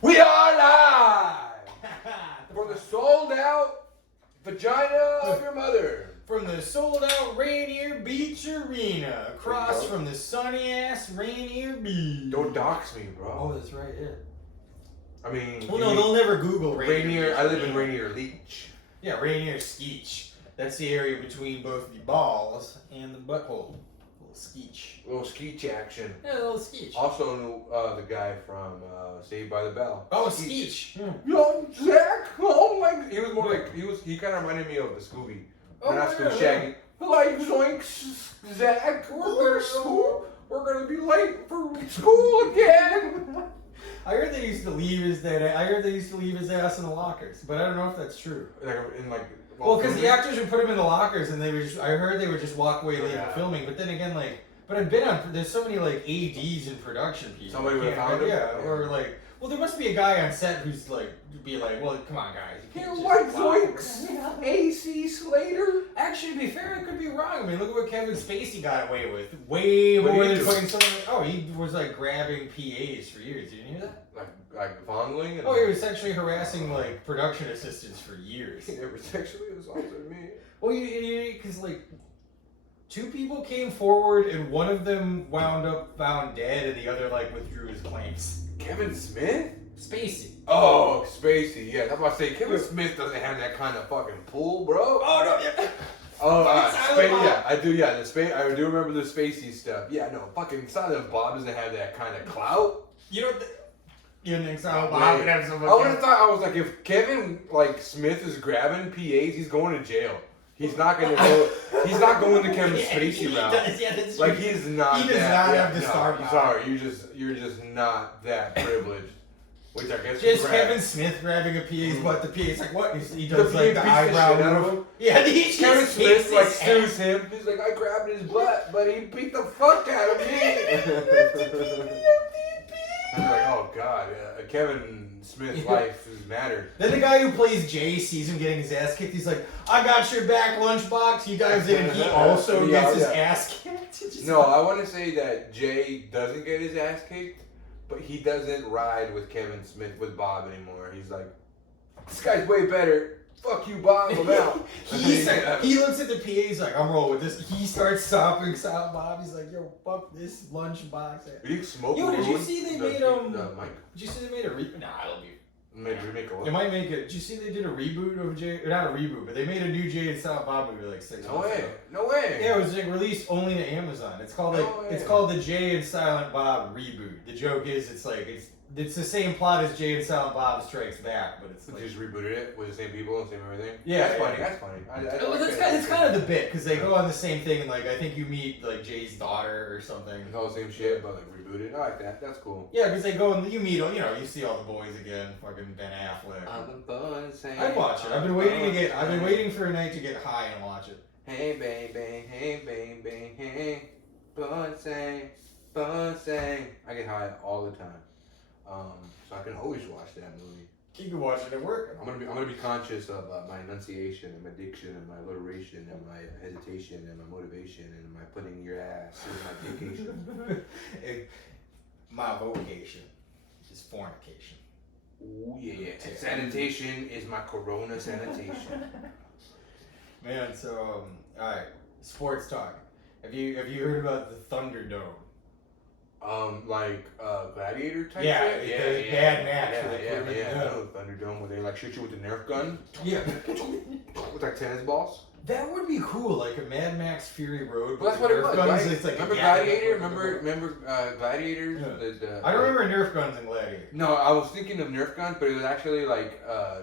We are live for the sold out vagina of your mother. From the sold out Rainier Beach Arena, across from the sunny ass Rainier Beach. Don't dox me, bro. Oh, that's right, yeah. I mean, Well, no, they'll never Google Rainier. I live in Rainier Beach. Yeah, Rainier Skeech. That's the area between both the balls and the butthole. Little Skeech. Little skeech action. Yeah, a little Skeech. Also, the guy from Saved by the Bell. Oh, Skeech. Yo, Zach. Oh my. He was more like he kind of reminded me of the Scooby. Oh, Not yeah, Scooby Shaggy. Like zoinks, Zach. We're gonna be late for school again. I heard they used to leave his ass in the lockers, but I don't know if that's true. Well, because the actors would put him in the lockers, and I heard they would just walk away later filming. But then again, there's so many like ADs and production people. Somebody would have found him. Yeah, or like, well, there must be a guy on set who's like, well, come on, guys. Here, what zoinks? AC Slater? Actually, to be fair, I could be wrong. I mean, look at what Kevin Spacey got away with. Way more than putting someone. Oh, he was like grabbing PAs for years. Did you hear that? Like fondling? Oh, he was sexually harassing like production assistants for years. He never sexually assaulted me. Well, because like 2 people came forward and one of them wound up found dead and the other like withdrew his claims. Kevin Smith? Spacey. Oh, Spacey. Yeah, that's what I say. Kevin Smith doesn't have that kind of fucking pull, bro. Oh no, yeah. Oh, yeah, I do. Yeah, I do remember the Spacey stuff. Yeah, no, fucking Silent Bob doesn't have that kind of clout. You don't think Silent Bob would have so much? I would have thought. I was like, if Kevin Smith is grabbing PAs, he's going to jail. He's not gonna go. He's not going to Kevin Spacey route. That's like he's not. He does not have the star power. Sorry, you're just not that privileged. Which I guess just Kevin Smith grabbing a PA's butt. The PA's like, what? He does like the eyebrow move. Yeah, Kevin Smith like sues him. He's like, I grabbed his butt, but he beat the fuck out of me. I'm like, oh god, Kevin Smith's life has mattered. Then the guy who plays Jay sees him getting his ass kicked. He's like, I got your back, lunchbox. He dives in and he also gets his ass kicked. No, I want to say that Jay doesn't get his ass kicked, but he doesn't ride with Kevin Smith, with Bob anymore. He's like, this guy's way better. Fuck you, Bob. I'm out. He looks at the PA. He's like, I'm rolling with this. He starts stomping Silent Bob. He's like, yo, fuck this lunchbox. Are you smoking? Yo, did you see they made Mike? Did you see they made a reboot? Nah, it'll be. Made a remake of what? They might make it. Did you see they did a reboot of Jay? Or not a reboot, but they made a new Jay and Silent Bob movie like 6 months ago. No way. Yeah, it was like released only to Amazon. It's called it's called the Jay and Silent Bob reboot. The joke is it's the same plot as Jay and Silent Bob Strikes Back, but it's like, they just rebooted it with the same people and same everything. Yeah, that's funny. That's funny. It's kind of the bit because they go on the same thing. And like I think you meet like Jay's daughter or something. It's all the same shit, but like rebooted. I like that. That's cool. Yeah, because they go and you meet you see all the boys again. Fucking Ben Affleck. I'd watch it. I've been waiting for a night to get high and watch it. Hey baby, hey Bunsay. I get high all the time. So I can always watch that movie. You can watch it at work. I'm gonna be conscious of my enunciation and my diction and my alliteration and my hesitation and my motivation and my putting your ass in my vacation. My vocation is fornication. Ooh yeah. And sanitation is my Corona sanitation. Man, so all right, sports talk. Have you heard about the Thunderdome? Gladiator type shit? Bad match. I know Thunderdome where they like shoot you with the Nerf gun. Yeah. With like tennis balls. That would be cool, like a Mad Max Fury Road. Well, that's what it was, right? It's like remember Gladiator? Remember Gladiator? Yeah. I don't remember Nerf guns in Gladiator. No, I was thinking of Nerf guns, but it was actually like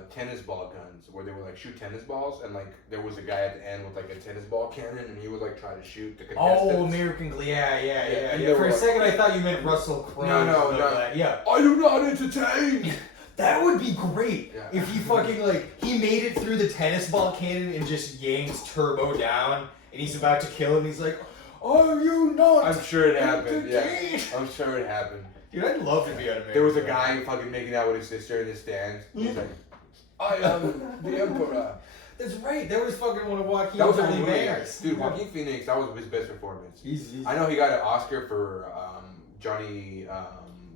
tennis ball guns, where they would like shoot tennis balls, and like there was a guy at the end with like a tennis ball cannon, and he would like try to shoot the contestants. Oh, American yeah. For a second, I thought you meant Russell Crowe. No. Yeah. I do not entertain. That would be great if he fucking he made it through the tennis ball cannon and just yanks Turbo down and he's about to kill him. He's like, "Are you not?" I'm sure it happened. Yeah, I'm sure it happened. Dude, I'd love to be on American. There was a guy fucking making out with his sister in the stands. He's like, "I am the emperor." That's right. That was fucking one of Joaquin That was a Phoenix. Dude, Joaquin Phoenix. That was his best performance. I know he got an Oscar for Johnny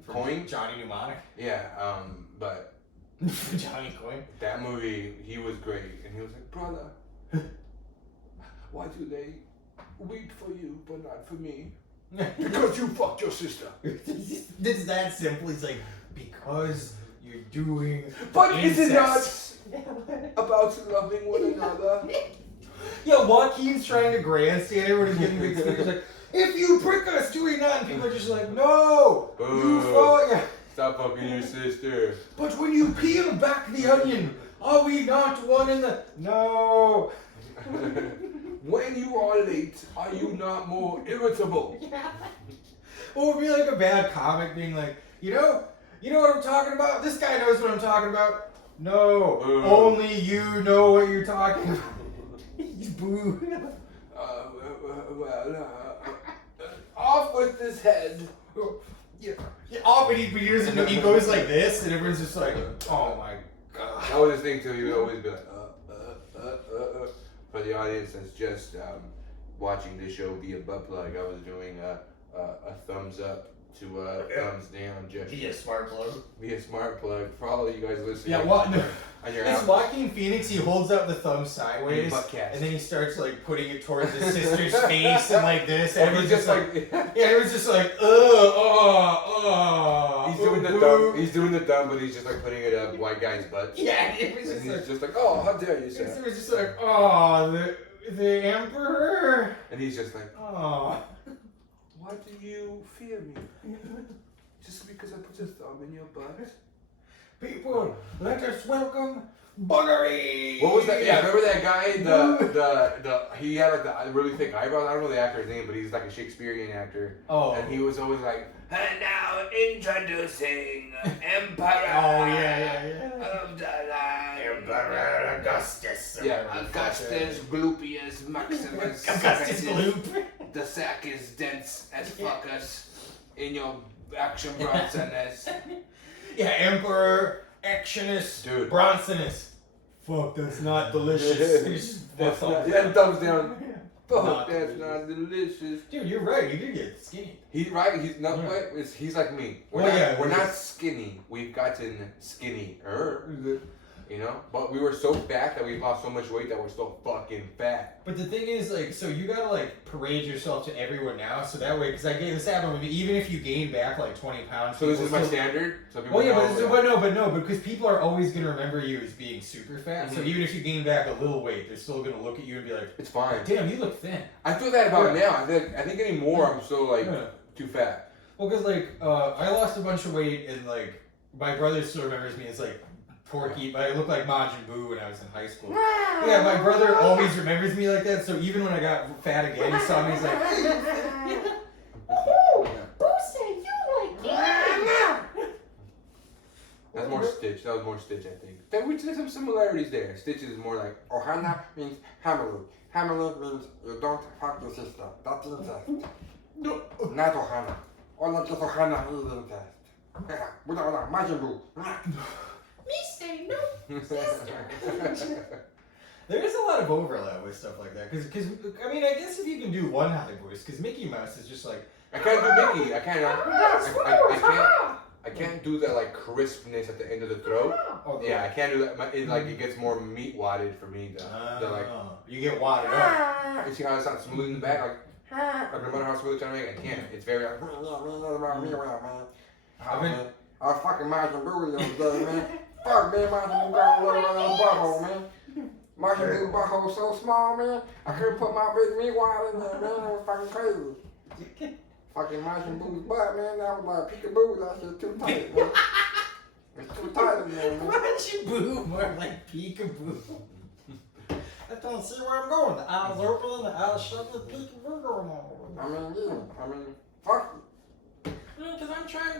Coin. Johnny Mnemonic. Yeah. But Johnny Coin. That movie, he was great, and he was like, brother, why do they weep for you but not for me? Because you fucked your sister. It's that simple. He's like, because you're doing. But incest. is it not about loving one another? Yeah, Joaquin's trying to grandstand. Everybody's getting big speakers like, if you prick us, do we not? And people are just like, no, you fuck. Yeah. Stop fucking your sister. But when you peel back the onion, are we not one in the? No. When you are late, are you not more irritable? Yeah. Or it'd be like a bad comic being like, you know what I'm talking about? This guy knows what I'm talking about. No, only you know what you're talking about. Boo. Off with this head. Yeah, off, and he doesn't know. He goes like this, and everyone's just like, oh my god. That was his thing too. He would always be like, For the audience that's just watching this show via butt plug, I was doing a thumbs up to thumbs down gesture. Via smart plug. Via smart plug. For all of you guys listening. Yeah, what? No. It's Joaquin Phoenix. He holds out the thumb sideways, and then he starts like putting it towards his sister's face and like this, and it was just like, yeah, it was just like, He's doing the dumb. He's doing the dumb, but he's just like putting it up white guy's butt. Yeah, it was and just he's just like, oh, how dare you, sir? It was just like, oh, the emperor. And he's just like, oh, why do you fear me? Just because I put a thumb in your butt? People, let us welcome Buggery! What was that? Yeah, remember that guy? He had like the really thick eyebrows. I don't know the actor's name, but he's like a Shakespearean actor. Oh. And he was always like, and now introducing Emperor. Oh, yeah. Of the land. Emperor Augustus. Yeah, Augustus Glupius Maximus. Augustus Gloop. The sack is dense as fuckers in your action Bronsoness. Yeah, Emperor Actionist. Dude. Bronsonist. Fuck, that's not delicious. That's not, yeah, thumbs down. Fuck, that's not delicious. Dude, you're right. You did get skinny. He's right. He's not. Yeah. He's like me. We're not skinny. We've gotten skinnier. You know, but we were so fat that we lost so much weight that we're still fucking fat. But the thing is, like, so you gotta like parade yourself to everyone now, so that way, because I gave this happened with me. Even if you gain back like 20 pounds, so this is my standard. So well, yeah, but because people are always gonna remember you as being super fat. Mm-hmm. So even if you gain back a little weight, they're still gonna look at you and be like, "It's fine. Damn, you look thin." I feel that about it now. I think anymore, I'm still like too fat. Well, because like I lost a bunch of weight, and like my brother still remembers me as like Porky, but I looked like Majin Buu when I was in high school. Yeah, my brother always remembers me like that, so even when I got fat again, he saw me, he's like, oh, Boo said you like that. That's more Stitch. That was more Stitch, I think. There's some similarities there. Stitch is more like, Ohana means Hammerlock. Hammerlock means you don't fuck your sister. That's incest. No. Not Ohana. All of this Ohana is incest. Without Majin Buu. Me say no, sister. There is a lot of overlap with stuff like that, because I mean, I guess if you can do one high voice, because Mickey Mouse is just like, I can't do Mickey. I can't do that like crispness at the end of the throat. Oh, yeah, I can't do that. It gets more meat wadded for me. You get wadded up. You see how it's not smooth in the back? Like no matter how smooth it's trying to make, I can't. It's very like. I fucking Majin Buu the other day, man. Fuck, man, Majin Buu got a little butthole, man. Majin Buu butthole so small, man. I couldn't put my big meat wad in there, man. That was fucking crazy. Fucking Majin Buu's butt, man. That was like peekaboo. That shit too tight, man. It's too tight in there, man. Majin Buu more like peekaboo. I don't see where I'm going. The eyes open and the eyes shut. The peekaboo going on. I mean, fuck. Because I'm trying to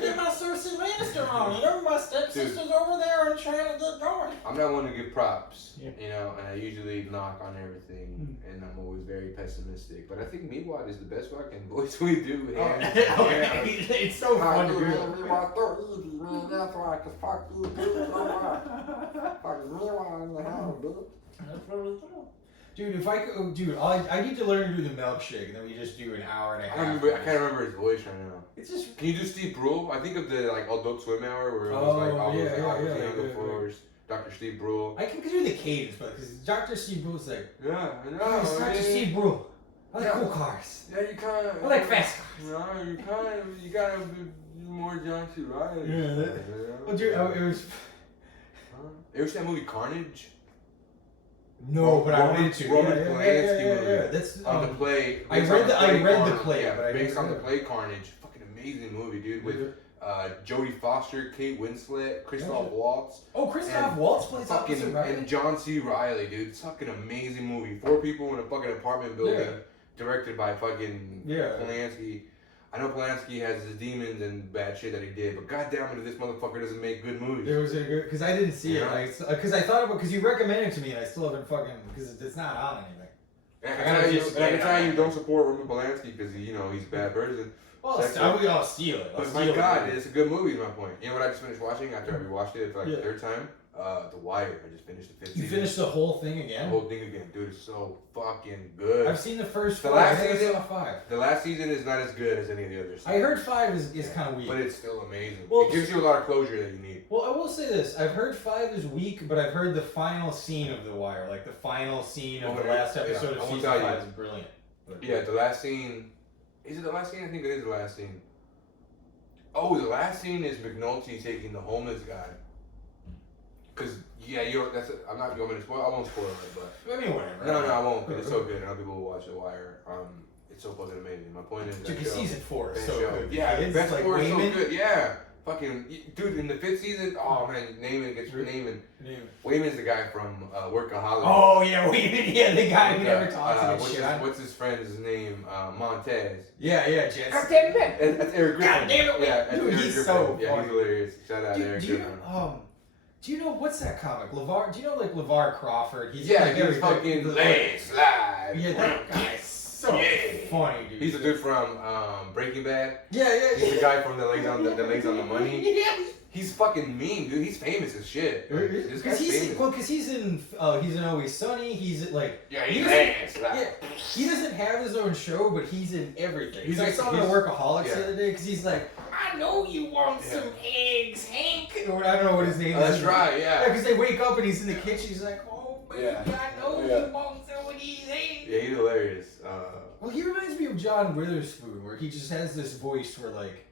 get my Cersei Lannister on. You know, my stepsister's over there. I'm trying to get going. I'm not one to give props, you know, and I usually knock on everything, and I'm always very pessimistic. But I think Meatwad is the best fucking voice we do. It's so funny. Meatwad so easy, man. That's why, because fuck you, dude. Fucking Meatwad in the house, dude. That's what we do. Dude, if I could, I need to learn to do the milkshake, and then we just do an hour and a half. I can't remember his voice right now. It's just. Can you do Steve Brule? I think of the like Adult Swim hour where it was like all those on the floors. Dr. Steve Brule. I can do the cadence, but because Dr. Steve Brule's like. Yeah, I know. Oh, it's Dr. Steve Brule. I like cool cars. Yeah, you kind of. I like fast cars. No, you gotta be more John C. Reilly. Yeah. Well, dude, it was. You ever seen that movie Carnage? No, but I went to Roman Polanski movie. That's on the play. I read the play, yeah, but I based on the play Carnage. Fucking amazing movie, dude. With Jodie Foster, Kate Winslet, Christoph Waltz. Oh, Christoph Waltz plays fucking and John C. Reilly, dude. It's fucking amazing movie. 4 people in a fucking apartment building, directed by fucking Polanski. I know Polanski has his demons and bad shit that he did, but goddamn it, if this motherfucker doesn't make good movies. There was a good because I didn't see it. Because I thought about because you recommended it to me and I still haven't fucking because it's not on anything. And I can tell you don't support Roman Polanski because he's a bad person. Well, we all steal it. But my God, it's a good movie. Is my point. You know what I just finished watching after I rewatched it for like the 3rd time? The Wire. I just finished the 5th season. You finished the whole thing again? The whole thing again, dude. It's so fucking good. I've seen the first 5. Last season, saw 5. The last season is not as good as any of the others. I heard 5 is kind of weak, but it's still amazing. Well, it gives you a lot of closure that you need. Well, I will say this: I've heard 5 is weak, but I've heard the final scene of The Wire, like the final scene of the last episode of season 5, is brilliant. Yeah, the last scene. Is it the last scene? I think it is the last scene. Oh, the last scene is McNulty taking the homeless guy. Cause I'm not going to spoil. I won't spoil it, but anyway. No, I won't. Cause it's so good, and other people will watch The Wire. It's so fucking amazing. My point is, because season 4 is so good. Yeah, best like 4 is so good. Yeah, fucking dude. In the 5th season, oh man, Naaman gets Naaman. Wayman's the guy from Workaholics. Oh yeah, Wayman. Yeah, the guy who never talks about what's his friend's name? Montez. Yeah, Jess. God damn it! That's Eric Griffin. God damn it! Yeah, dude, he's so funny. Yeah, he's hilarious. Shout out Eric Griffin. Do you know what's that comic? LeVar? Do you know like LeVar Crawford? He's fucking landslide. Yeah, that guy's so funny, dude. He's a dude from Breaking Bad. Yeah. He's the guy from the Legs on the Money. Yeah. He's fucking mean, dude. He's famous as shit. This guy's famous. Well, because he's in Always Sunny. He's like he doesn't have his own show, but he's in everything. I saw him at Workaholics the other day because he's like, I know you want some eggs, Hank. Or I don't know what his name is. That's right, yeah. Because they wake up and he's in the kitchen. He's like, oh baby, I know you want some of these eggs. Yeah, he's hilarious. Well, he reminds me of John Witherspoon, where he just has this voice where like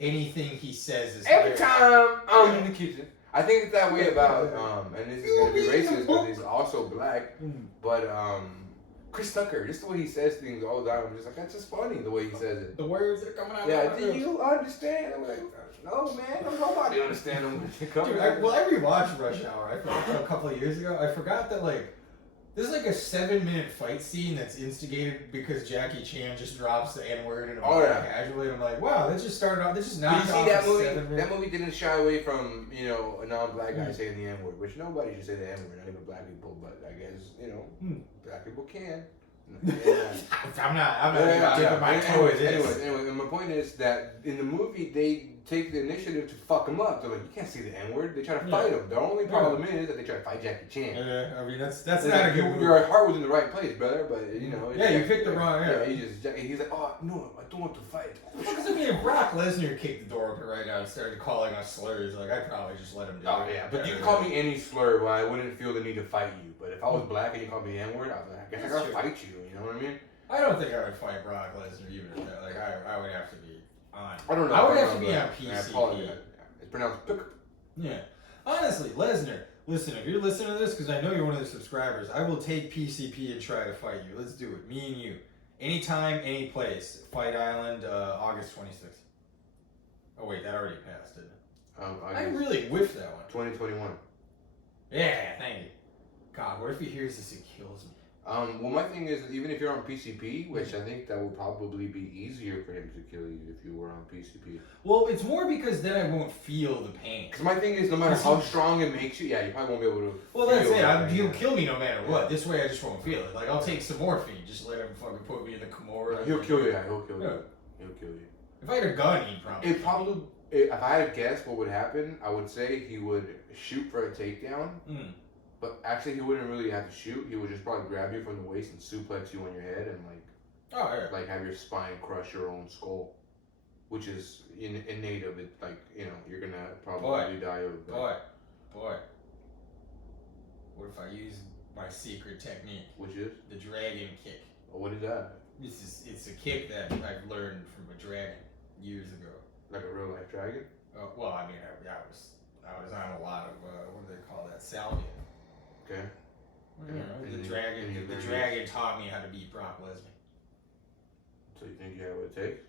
anything he says is every time I'm in the kitchen. I think it's that way about and this is gonna be racist because he's also black, but Chris Tucker, just the way he says things all the time, I'm just like, that's just funny the way he says it. The words that are coming out. Yeah, do you understand? I'm like, no, man, nobody understand them when they come. Dude, I rewatched Rush Hour. I forgot a couple of years ago. I forgot that like there's like a 7-minute fight scene that's instigated because Jackie Chan just drops the N-word in a casually. And I'm like, wow, that just started off. That just knocked off that movie? 7 minutes. That movie didn't shy away from a non-black guy saying the N-word, which nobody should say the N-word, not even black people. But I guess black people can. I'm not dipping my toes. Anyway, my point is that in the movie they take the initiative to fuck him up. They're like, you can't say the N-word. They try to fight him. The only problem is that they try to fight Jackie Chan. Yeah, I mean that's not a good movie. Your heart was in the right place, brother, but you picked the wrong. He's like, oh no, I don't want to fight. Because if Brock Lesnar kicked the door open right now and started calling us slurs, like I'd probably just let him do it. Oh yeah, but you can call me any slur, but I wouldn't feel the need to fight you. But if I was black and you called me the N-word, I was like, I guess I gotta fight you. You know what I mean? I don't think I would fight Brock Lesnar even if that. Like I would have to be on. I don't know. I would have to be on PCP. It's pronounced pick. Yeah. Honestly, Lesnar, listen, if you're listening to this, because I know you're one of the subscribers, I will take PCP and try to fight you. Let's do it. Me and you. Anytime, any place. Fight Island, August 26th. Oh wait, that already passed, didn't it? I really whiffed that one. 2021. Yeah, thank you. God, what if he hears this and kills me? Well, my thing is, even if you're on PCP, which I think that would probably be easier for him to kill you if you were on PCP. Well, it's more because then I won't feel the pain. Because my thing is, no matter how strong it makes you, you probably won't be able to. Well, that's it. He'll kill me no matter what. This way, I just won't feel it. Like I'll take some morphine, just let him fucking put me in the Kimura. He'll kill you. He'll kill you. He'll kill you. If I had a gun, he'd probably. If I had to guess what would happen, I would say he would shoot for a takedown. But actually, he wouldn't really have to shoot. He would just probably grab you from the waist and suplex you on your head and like have your spine crush your own skull, which is innate of it. Like you're gonna probably die of. Boy. What if I use my secret technique? Which is the dragon kick. What is that? It's a kick that I've learned from a dragon years ago. Like a real life dragon? Well, I mean, I was on a lot of what do they call that? Salvia. Okay. The dragon taught me how to beat Brock Lesnar. So you think you have what it takes?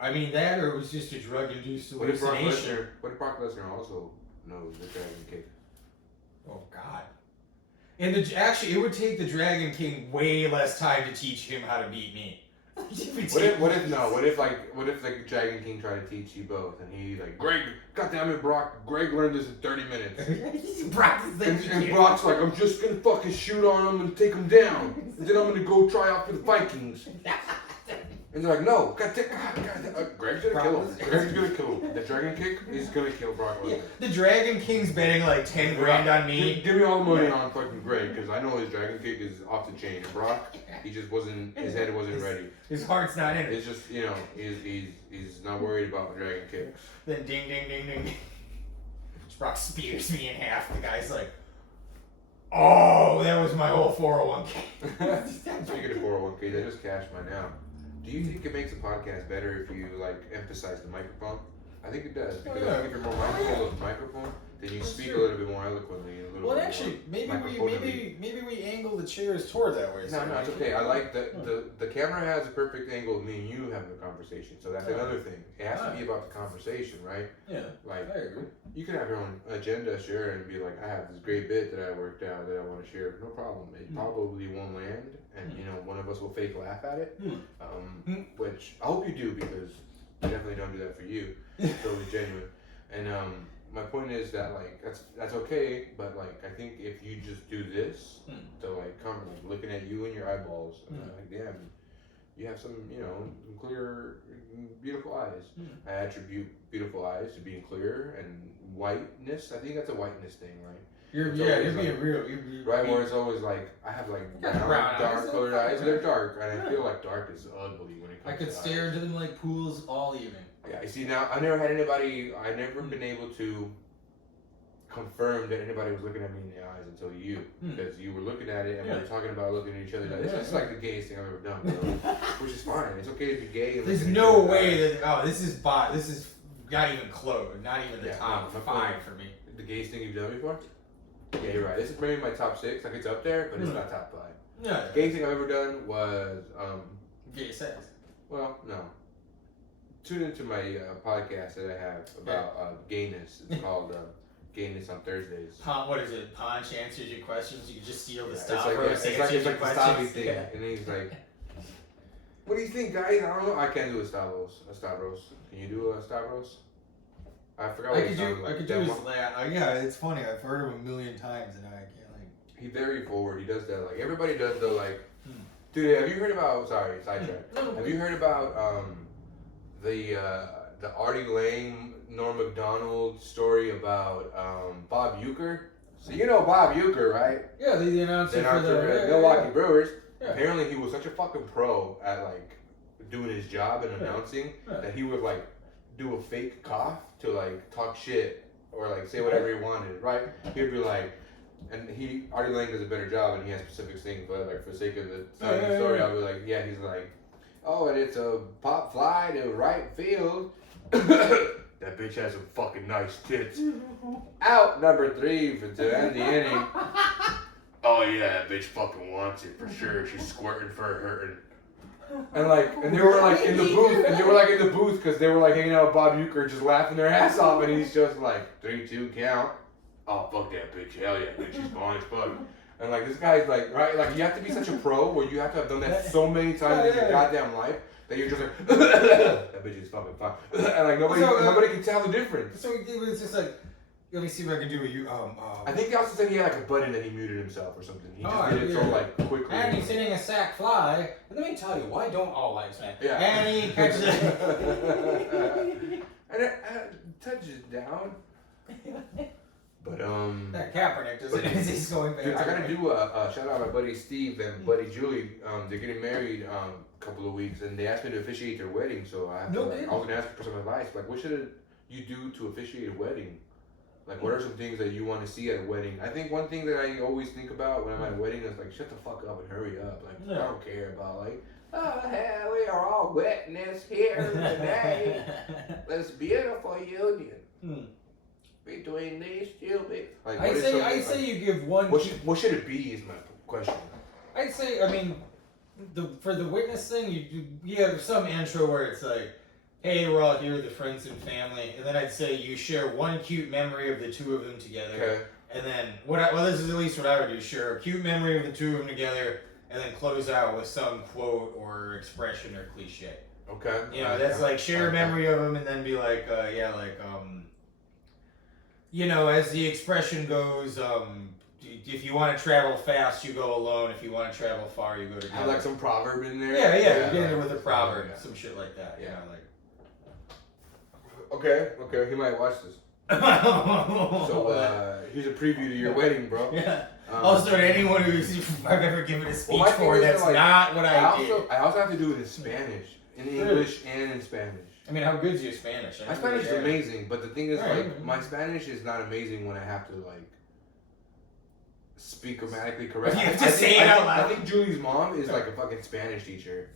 I mean that, or it was just a drug-induced hallucination. What if Brock Lesnar also knows the dragon kick? Oh God. And actually, it would take the Dragon King way less time to teach him how to beat me. What if the Dragon King tried to teach you both, and he like, Greg, goddamn it, Brock, Greg learned this in 30 minutes. and Brock's like, I'm just gonna fucking shoot on him and take him down, and then I'm gonna go try out for the Vikings. And they're like, no, Greg's gonna kill him. Greg's gonna kill him. The Dragon Kick is gonna kill Brock Lesnar. Yeah, the Dragon King's betting like 10 grand on me. Give me all the money on fucking Greg, because I know his Dragon Kick is off the chain. And Brock, he just wasn't, his head wasn't ready. His heart's not in it. It's just, he's not worried about the Dragon Kicks. Then ding, ding, ding, ding. Brock spears me in half. The guy's like, oh, that was my whole 401k. Speaking of 401k, I just cashed mine out. Do you think it makes a podcast better if you emphasize the microphone? I think it does, because I think if you're more mindful of the microphone, then you speak a little bit more eloquently. Maybe we angle the chairs toward that way. No, it's okay. I like the camera has a perfect angle of me and you having a conversation, so that's another thing. It has to be about the conversation, right? Yeah. Like, I agree. You can have your own agenda, sure, and be like, I have this great bit that I worked out that I want to share. No problem. It probably won't land, and one of us will fake laugh at it. Which I hope you do, because I definitely don't do that for you. It's totally genuine. And my point is that that's okay, but I think if you just do this to come looking at you and your eyeballs, damn, you have some clear, beautiful eyes. I attribute beautiful eyes to being clear and whiteness. I think that's a whiteness thing, right? You're being real. Right, where it's always I have brown dark colored eyes. They're dark, and I feel like dark is ugly when it comes to I could stare into them like pools all evening. Yeah, you see now, I've never been able to confirm that anybody was looking at me in the eyes until you, because you were looking at it and we were talking about looking at each other. This is like the gayest thing I've ever done, bro. Which is fine. It's okay to be gay. And there's no way that this is not even close, not even the top 5 for me. The gayest thing you've done before? Yeah, you're right. This is maybe my top 6. It's up there, but it's not top 5. Yeah. The gayest thing I've ever done was gay sex. Well, no. Tune into my podcast that I have about gayness. It's called Gayness on Thursdays. What is it? Ponch answers your questions. You can just steal the Stavros. It's like the Stavi thing. Yeah. And then he's like, what do you think, guys? I don't know. I can't do a Stavros. Can you do a Stavros? I forgot what he sounds like. I could do his laugh. Yeah, it's funny. I've heard him a million times and I can't He's very forward. He does that. Everybody does the Dude, have you heard about? Sorry, sidetrack. Have you heard about the Artie Lang, Norm Macdonald story about Bob Uecker? So you know Bob Uecker, right? Yeah, the announcer for the Milwaukee Brewers. Yeah. Apparently, he was such a fucking pro at doing his job and announcing that he would do a fake cough to talk shit or say whatever he wanted, right? He'd be like. And Artie Lang does a better job, and he has specific things. But for the sake of the story, I'll be like, yeah, he's like, oh, and it's a pop fly to right field. That bitch has some fucking nice tits. Out number 3 to end the inning. Oh yeah, that bitch fucking wants it for sure. She's squirting for her. And they were in the booth, because they were hanging out with Bob Uecker, just laughing their ass off, and he's just 3-2 count. Oh, fuck that bitch. Hell yeah, bitch. She's fine as fuck. And this guy's right? You have to be such a pro where you have to have done that so many times in your goddamn life that you're just that bitch is fucking fine. And nobody can tell the difference. So it was just let me see what I can do with you. I think he also said he had a button that he muted himself or something. He just did it so quickly. And he's hitting a sack fly. And let me tell you, why don't all legs, man? Yeah. And he catches it. And it touches down. But that Kaepernick doesn't exist going back. Dude, I gotta do a shout out to my buddy Steve and buddy Julie. They're getting married a couple of weeks, and they asked me to officiate their wedding. So I was gonna ask for some advice. Like, what should you do to officiate a wedding? Like, what are some things that you want to see at a wedding? I think one thing that I always think about when I'm at a wedding is like, shut the fuck up and hurry up. Like, I don't care about like, oh hell, we are all witness here today. This beautiful union. Between these two big. Like, I'd say you give one. What should it be? Is my question. I'd say, I mean, for the witness thing, you have some intro where it's like, hey, we're all here, the friends and family, and then I'd say you share one cute memory of the two of them together. Okay. And then this is at least what I would do: share a cute memory of the two of them together, and then close out with some quote or expression or cliche. Okay. You know, that's like share a memory of them, and then be like, you know, as the expression goes, if you want to travel fast, you go alone. If you want to travel far, you go together. Have like some proverb in there. Yeah, you get it with a proverb, some shit like that. Yeah, like. Okay, he might watch this. So here's a preview to your wedding, bro. Yeah. Also, to anyone I've ever given a speech for, that's not what I did. I also have to do it in Spanish, in English, and in Spanish. I mean, how good's your Spanish? My Spanish is amazing, but the thing is, like, my Spanish is not amazing when I have to, like, speak grammatically correct. You have to say it out loud. I think Julie's mom is, like, a fucking Spanish teacher.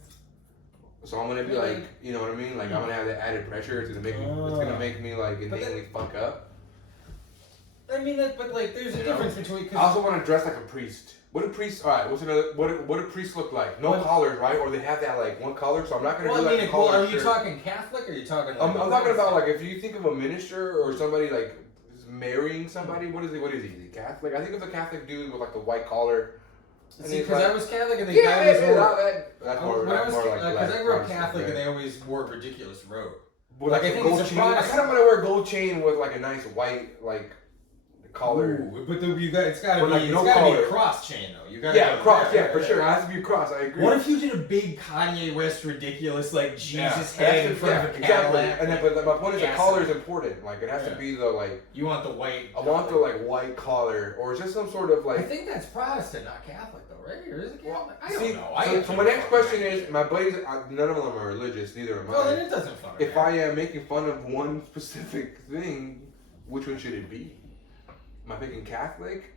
So I'm gonna be like, you know what I mean? Like, I'm gonna have that added pressure. It's gonna make me, like, innately fuck up. I mean, but, like, there's a difference between... I also want to dress like a priest. What do priests... Alright, what do priests look like? No collars, right? Or they have that, like, one collar, so I'm not going to do like a collar are you talking Catholic, or are you talking... I'm talking about, like, if you think of a minister or somebody, like, marrying somebody, what is he? Is he Catholic? I think of a Catholic dude with, like, the white collar. See, because I was Catholic and the guy was more... That's more like... Because I grew up Catholic and they always wore a ridiculous robe. Well, like, I think gold chain. I kind of want to wear a gold chain with, like, a nice white, like... collar. Ooh, but it's gotta be a cross chain though. You gotta cross. Yeah, for sure. It has to be a cross. I agree. What if you did a big Kanye West ridiculous like Jesus head in front of a Cadillac? And then, but my point is the collar is important. Like it has to be the like. You want the white. I want the like white collar or just some sort of like. I think that's Protestant, not Catholic though, right? Or is it Catholic? I don't know. So my next question is, my buddies, none of them are religious. Neither am I. Well, then it doesn't fucking If I am making fun of one specific thing, which one should it be? Am I picking Catholic?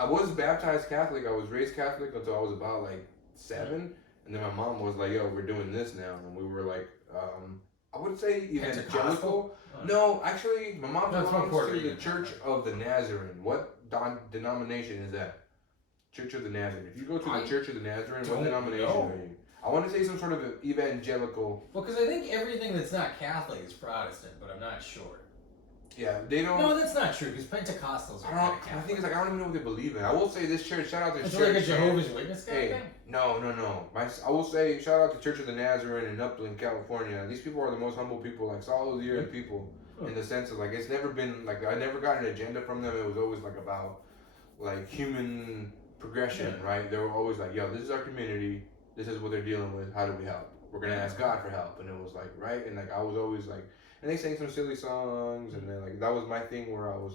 I was baptized Catholic. I was raised Catholic until I was about like 7. And then my mom was like, yo, we're doing this now. And we were like, I would say evangelical. No, actually, my mom belongs to the Church of the Nazarene. What denomination is that? Church of the Nazarene. If you go to the Church of the Nazarene, what denomination are you? I want to say some sort of evangelical. Well, because I think everything that's not Catholic is Protestant, but I'm not sure. Yeah, they don't. No, that's not true because Pentecostals are kind of Catholic. The thing is, like, I don't even know what they believe in. I will say this church. Shout out to it's church. It's like a Jehovah's Witness kind of thing. No. I will say shout out to Church of the Nazarene in Upland, California. These people are the most humble people, like salt of the earth people, in the sense of like it's never been like I never got an agenda from them. It was always like about like human progression, right? They were always like, yo, this is our community. This is what they're dealing with. How do we help? We're gonna ask God for help, and it was like right, and like I was always like. And they sang some silly songs, and then like that was my thing where I was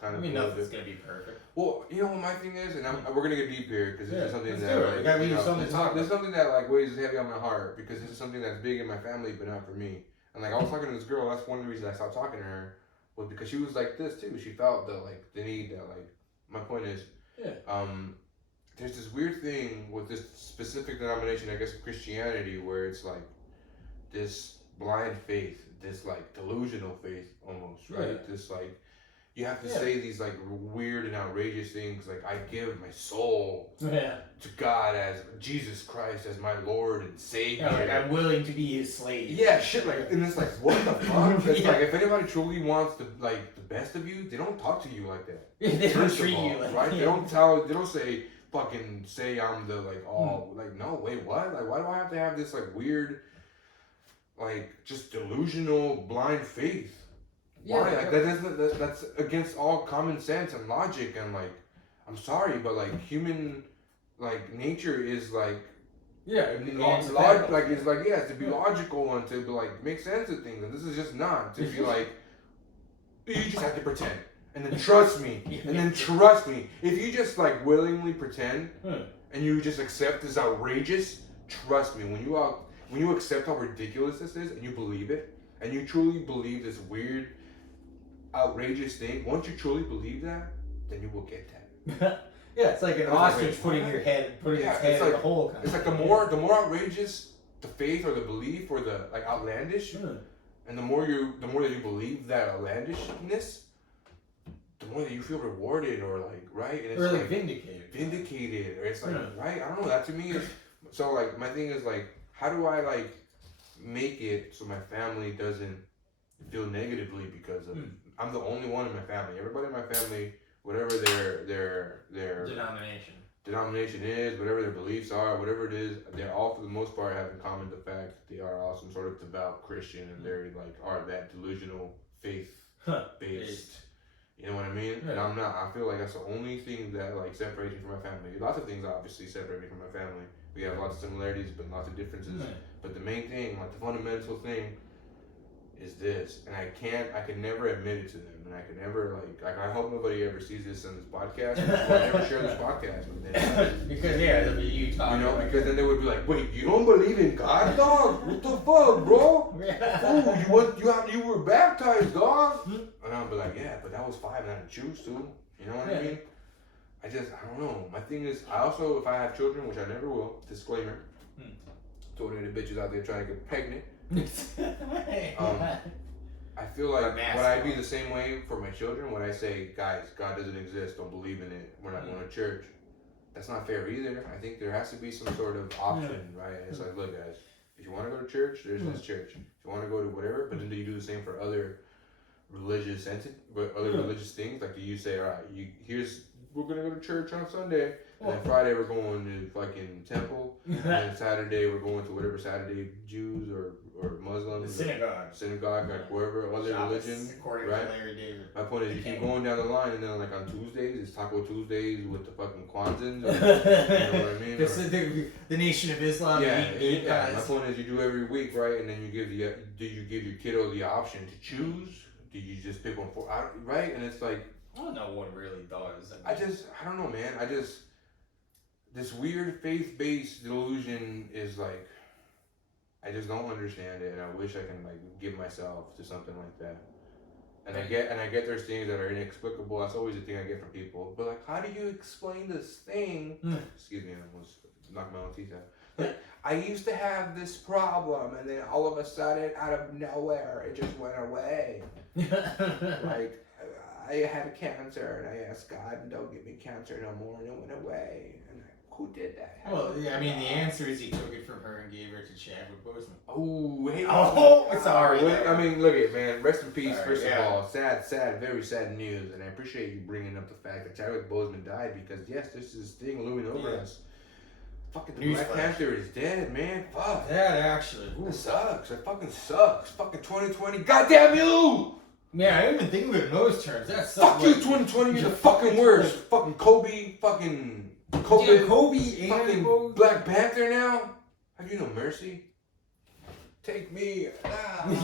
kind of. I mean, nothing's gonna be perfect. Well, you know what my thing is, and we're gonna get deep here because this is something that there's something that like weighs heavy on my heart because this is something that's big in my family, but not for me. And like I was talking to this girl, that's one of the reasons I stopped talking to her was because she was like this too. She felt the need that like my point is, there's this weird thing with this specific denomination, I guess, of Christianity, where it's like this blind faith. This like delusional faith almost, right? This like you have to say these like weird and outrageous things like I give my soul to God as Jesus Christ as my Lord and Savior. Yeah, like I'm willing to be his slave. Yeah, shit like and it's like what the fuck? It's like if anybody truly wants the best of you, they don't talk to you like that. They don't treat you like right? They don't say fucking say I'm the like like no wait what? Like why do I have to have this like weird like just delusional blind faith? Why? Like that's against all common sense and logic and like I'm sorry, but like human like nature is like it's to be logical and to like make sense of things, and this is just not to be like you just have to pretend. And then trust me. And then trust me. If you just like willingly pretend and you just accept this outrageous, trust me, when you accept how ridiculous this is and you believe it, and you truly believe this weird, outrageous thing, once you truly believe that, then you will get that. Yeah, it's like an ostrich putting its head in the hole. Kind it's like the more outrageous the faith or the belief or the like outlandish, and the more that you believe that outlandishness, the more that you feel rewarded or like right, and it's or like vindicated, or it's like right. I don't know. That to me is so like my thing is like, how do I like make it so my family doesn't feel negatively because of I'm the only one in my family. Everybody in my family, whatever their denomination is, whatever their beliefs are, whatever it is, they all for the most part have in common the fact that they are all some sort of devout Christian and they're like are that delusional faith based. You know what I mean? And I'm not. I feel like that's the only thing that like separates me from my family. Lots of things obviously separate me from my family. We have lots of similarities, but lots of differences. But the main thing, like the fundamental thing, is this, and I can never admit it to them, and I can never like I hope nobody ever sees this on this podcast. I never share this podcast with them because it'll be you talking. You know, because then they would be like, "Wait, you don't believe in God, dog? What the fuck, bro? Oh, you were baptized, dog?" And I'll be like, "Yeah, but that was 5, and I didn't choose to." You know what I mean? I don't know. My thing is, I also, if I have children, which I never will, disclaimer, to any of the bitches out there trying to get pregnant. I feel like would I be the same way for my children when I say, guys, God doesn't exist, don't believe in it, we're not going to church? That's not fair either. I think there has to be some sort of option, right? And it's like, look, guys, if you want to go to church, there's this church. If you want to go to whatever, but then do you do the same for other religious religious things? Like, do you say, all right, we're gonna go to church on Sunday, and then Friday we're going to fucking temple, and then Saturday we're going to whatever Saturday Jews or Muslims, synagogue, like wherever other religion, right? My point is, you keep going down the line, and then like on Tuesdays it's Taco Tuesdays with the fucking Kwanzans, or, you know what I mean? The Nation of Islam. Yeah. My point is, you do every week, right? And then you give your kiddo the option to choose? Do you just pick one right? And it's like, no one really does. I don't know, man. This weird faith-based delusion is like, I just don't understand it, and I wish I can like give myself to something like that. And I get there's things that are inexplicable. That's always the thing I get from people. But like, how do you explain this thing? Excuse me, I almost knocked my own teeth out. Like, I used to have this problem, and then all of a sudden, out of nowhere, it just went away. Like, I had cancer, and I asked God, "Don't give me cancer no more," and it went away. And who did that? Well, yeah, I mean, the answer is he took it from her and gave her to Chadwick Boseman. Oh, hey. Sorry. I mean, look at man. Rest in peace. First of all, sad, very sad news, and I appreciate you bringing up the fact that Chadwick Boseman died because yes, this is this thing looming over us. Fucking the Black Panther is dead, man. Fuck. That actually. It sucks. It fucking sucks. Fucking 2020. Goddamn you! Man, I didn't even think of it in those terms. That sucks. Fuck you, 2020. You're the fucking worst. Fucking Kobe. Fucking Kobe. Yeah, Kobe fucking and Black Panther now. Have you no mercy? Take me.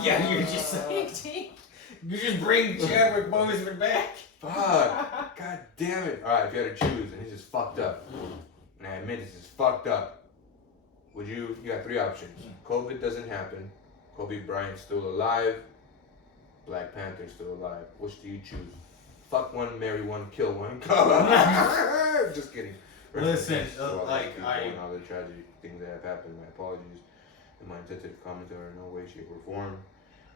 Yeah, you're just you just bring Chadwick Boseman back. Fuck. God damn it. All right, if you had to choose, and this is fucked up. And I admit this is fucked up. You got 3 options. COVID doesn't happen. Kobe Bryant's still alive. Black Panther's still alive. Which do you choose? Fuck one, marry one, kill one. Just kidding. Listen, all the tragic things that have happened. My apologies. And my insensitive comments are in no way, shape, or form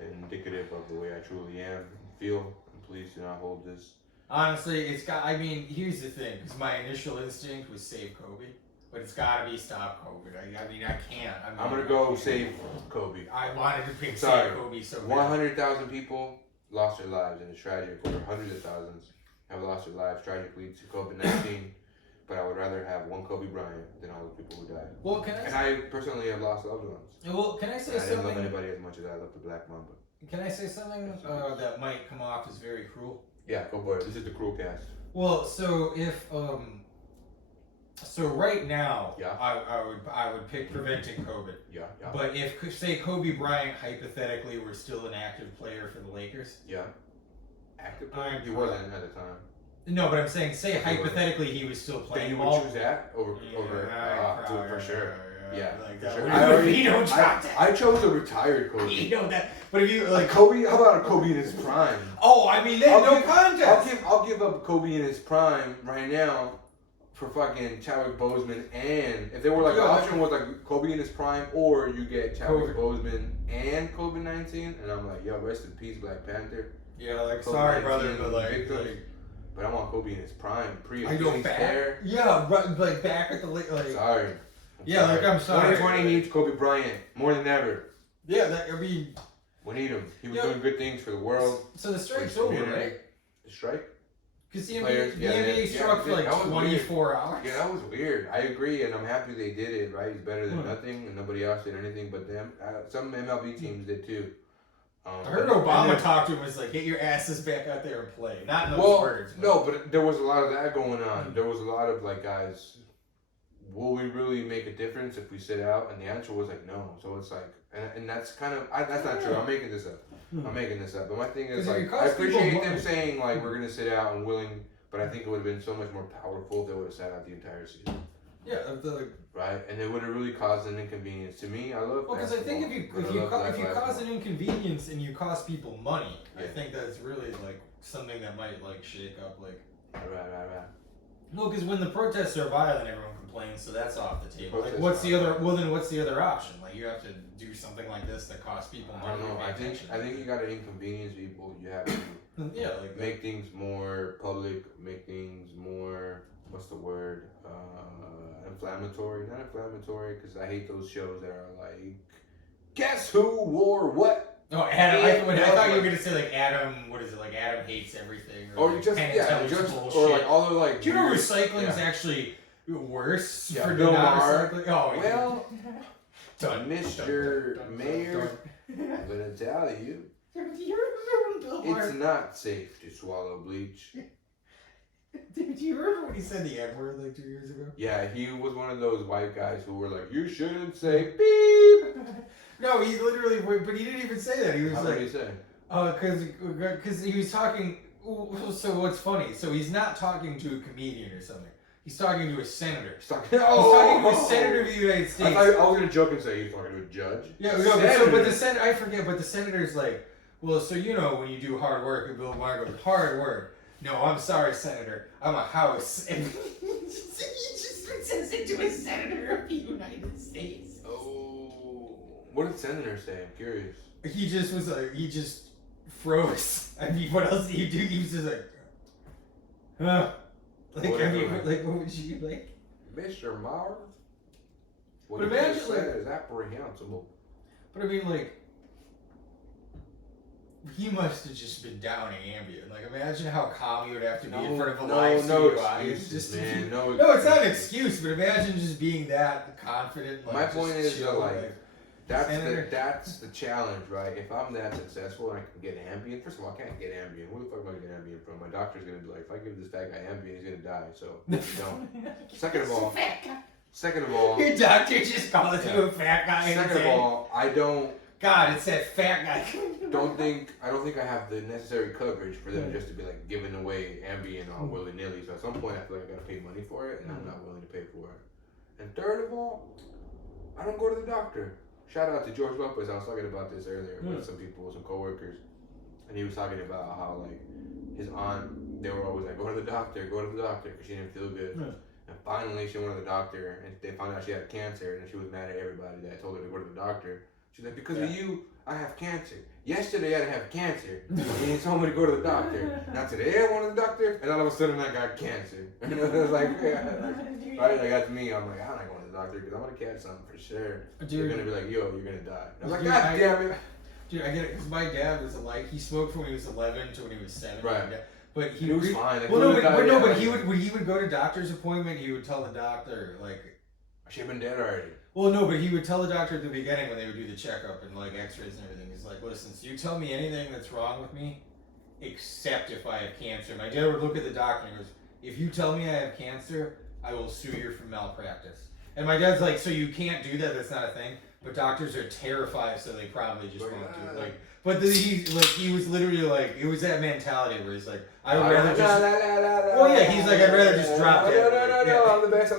indicative of the way I truly am and feel. And please do not hold this. Honestly, here's the thing. Because my initial instinct was save Kobe. But it's got to be stop COVID. I can't. I'm going to go save Kobe. I wanted to pick save Kobe so bad. 100,000 people lost their lives in a tragic, or hundreds of thousands have lost their lives tragically to COVID-19. But I would rather have one Kobe Bryant than all the people who died. Well, I personally have lost loved ones. Well, can I say something? I didn't love anybody as much as I loved the Black Mamba. Can I say something that might come off as very cruel? Yeah, go for it. This is the cruel cast. Well, so if so right now, yeah, I would pick preventing COVID. Yeah. But if say Kobe Bryant hypothetically were still an active player for the Lakers, yeah, active player? He wasn't at the time. No, but I'm saying, say hypothetically he was still playing. Then you would choose that over for sure. Yeah, like for that. Sure. I chose a retired Kobe. You know that, but if you like Kobe, how about a Kobe in his prime? Oh, I mean, no contest. I'll give up Kobe in his prime right now for fucking Chadwick Boseman, and if they were like the option was like Kobe in his prime, or you get Chadwick Boseman and COVID-19, and I'm like, yo, rest in peace, Black Panther. Yeah, like sorry, brother, but like. But I want Kobe in his prime, pre-Achilles tear. Yeah, but like back at the like. Sorry. Yeah, like I'm sorry. 2020 needs Kobe Bryant more than ever. Yeah, I mean, we need him. He was doing good things for the world. So the strike's over, right? The strike? Because the NBA struck for like 24 hours. Yeah, that was weird. I agree, and I'm happy they did it. Right, he's better than nothing, and nobody else did anything but them. Some MLB teams did too. I heard Obama talk to him was like, get your asses back out there and play. Not in those words. But. No, but there was a lot of that going on. There was a lot of like, guys, will we really make a difference if we sit out? And the answer was like, no. So it's like, and that's kind of, that's not true. I'm making this up. But my thing is like, I appreciate them saying like, we're going to sit out and willing, but I think it would have been so much more powerful if they would have sat out the entire season. Yeah, right, and it would have really caused an inconvenience to me. I love. Well, because I think if you cause an inconvenience and you cost people money, I think that's really like something that might like shake up like. Right. No, because when the protests are violent, everyone complains, so that's off the table. Like, what's the other? Well, then what's the other option? Like, you have to do something like this that costs people money. I don't know. I think you got to inconvenience people. You have to. Like make things more public. Make things more. What's the word? Inflammatory. Not inflammatory, because I hate those shows that are like, guess who wore what? Oh, Adam. I thought you were gonna say like Adam. What is it? Like Adam hates everything. Or like just or like all the like. Do you know recycling is actually worse for Bill not Maher. recycling? Oh, well, done. Mr. Mayor, I'm gonna tell you, it's not safe to swallow bleach. Dude, do you remember when he said the N-word like 2 years ago? Yeah, he was one of those white guys who were like, you shouldn't say beep. No, he literally, but he didn't even say that. He was How like, did he say? Because he was talking. So what's funny? So he's not talking to a comedian or something. He's talking to a senator. He's talking to a senator of the United States. I was gonna joke and say he was talking to a judge. Yeah, no, but the senator, I forget. But the senator's like, well, so you know when you do hard work, and Bill Maher goes, hard work. No, I'm sorry, Senator. I'm a house. And he just says it to a senator of the United States. Oh, what did the senator say? I'm curious. He just was like, he just froze. I mean, what else did he do? He was just like, huh. Like, I mean, like, what would you like? Mr. Maher? What but imagine, like, is apprehensible. But I mean, like, he must have just been downing Ambien. Like, imagine how calm he would have to be in front of a live studio audience. No, it's not an excuse, but imagine just being that confident. Like, my point is, like, that's the challenge, right? If I'm that successful and I can get Ambien, first of all, I can't get Ambien. Who the fuck am I going to get Ambien from? My doctor's going to be like, if I give this fat guy Ambien, he's going to die. So, don't. Second of all, your doctor just calls you a fat guy. Second of all, I don't. God, it's that fat guy. I don't think I have the necessary coverage for them just to be like giving away Ambien all willy nilly. So at some point I feel like I gotta pay money for it, and I'm not willing to pay for it. And third of all, I don't go to the doctor. Shout out to George Lopez. I was talking about this earlier with some coworkers, and he was talking about how like his aunt, they were always like, go to the doctor, because she didn't feel good. And finally she went to the doctor, and they found out she had cancer, and she was mad at everybody that told her to go to the doctor. She's like, because of you, I have cancer. Yesterday I didn't have cancer. And you told me to go to the doctor. Now today I went to the doctor, and all of a sudden I got cancer. And it was like, right? Like that's me. I'm like, I'm not going to the doctor because I'm going to catch something for sure. Dude, you're going to be like, yo, you're going to die. And I was like, God damn it. Dude, I get it. Because my dad was he smoked from when he was 11 to when he was 7. Right. But he was fine. Like, but he would when he would go to doctor's appointment, he would tell the doctor, like, she had been dead already. Well, no, but he would tell the doctor at the beginning when they would do the checkup and like x-rays and everything. He's like, listen, so you tell me anything that's wrong with me, except if I have cancer. My dad would look at the doctor and he goes, if you tell me I have cancer, I will sue you for malpractice. And my dad's like, so you can't do that? That's not a thing? but doctors are terrified, so they probably just won't do it. Like, but he was literally like, it was that mentality where he's like, I would rather just. Well, yeah, he's like, I'd rather just drop dead. No, I'm the best.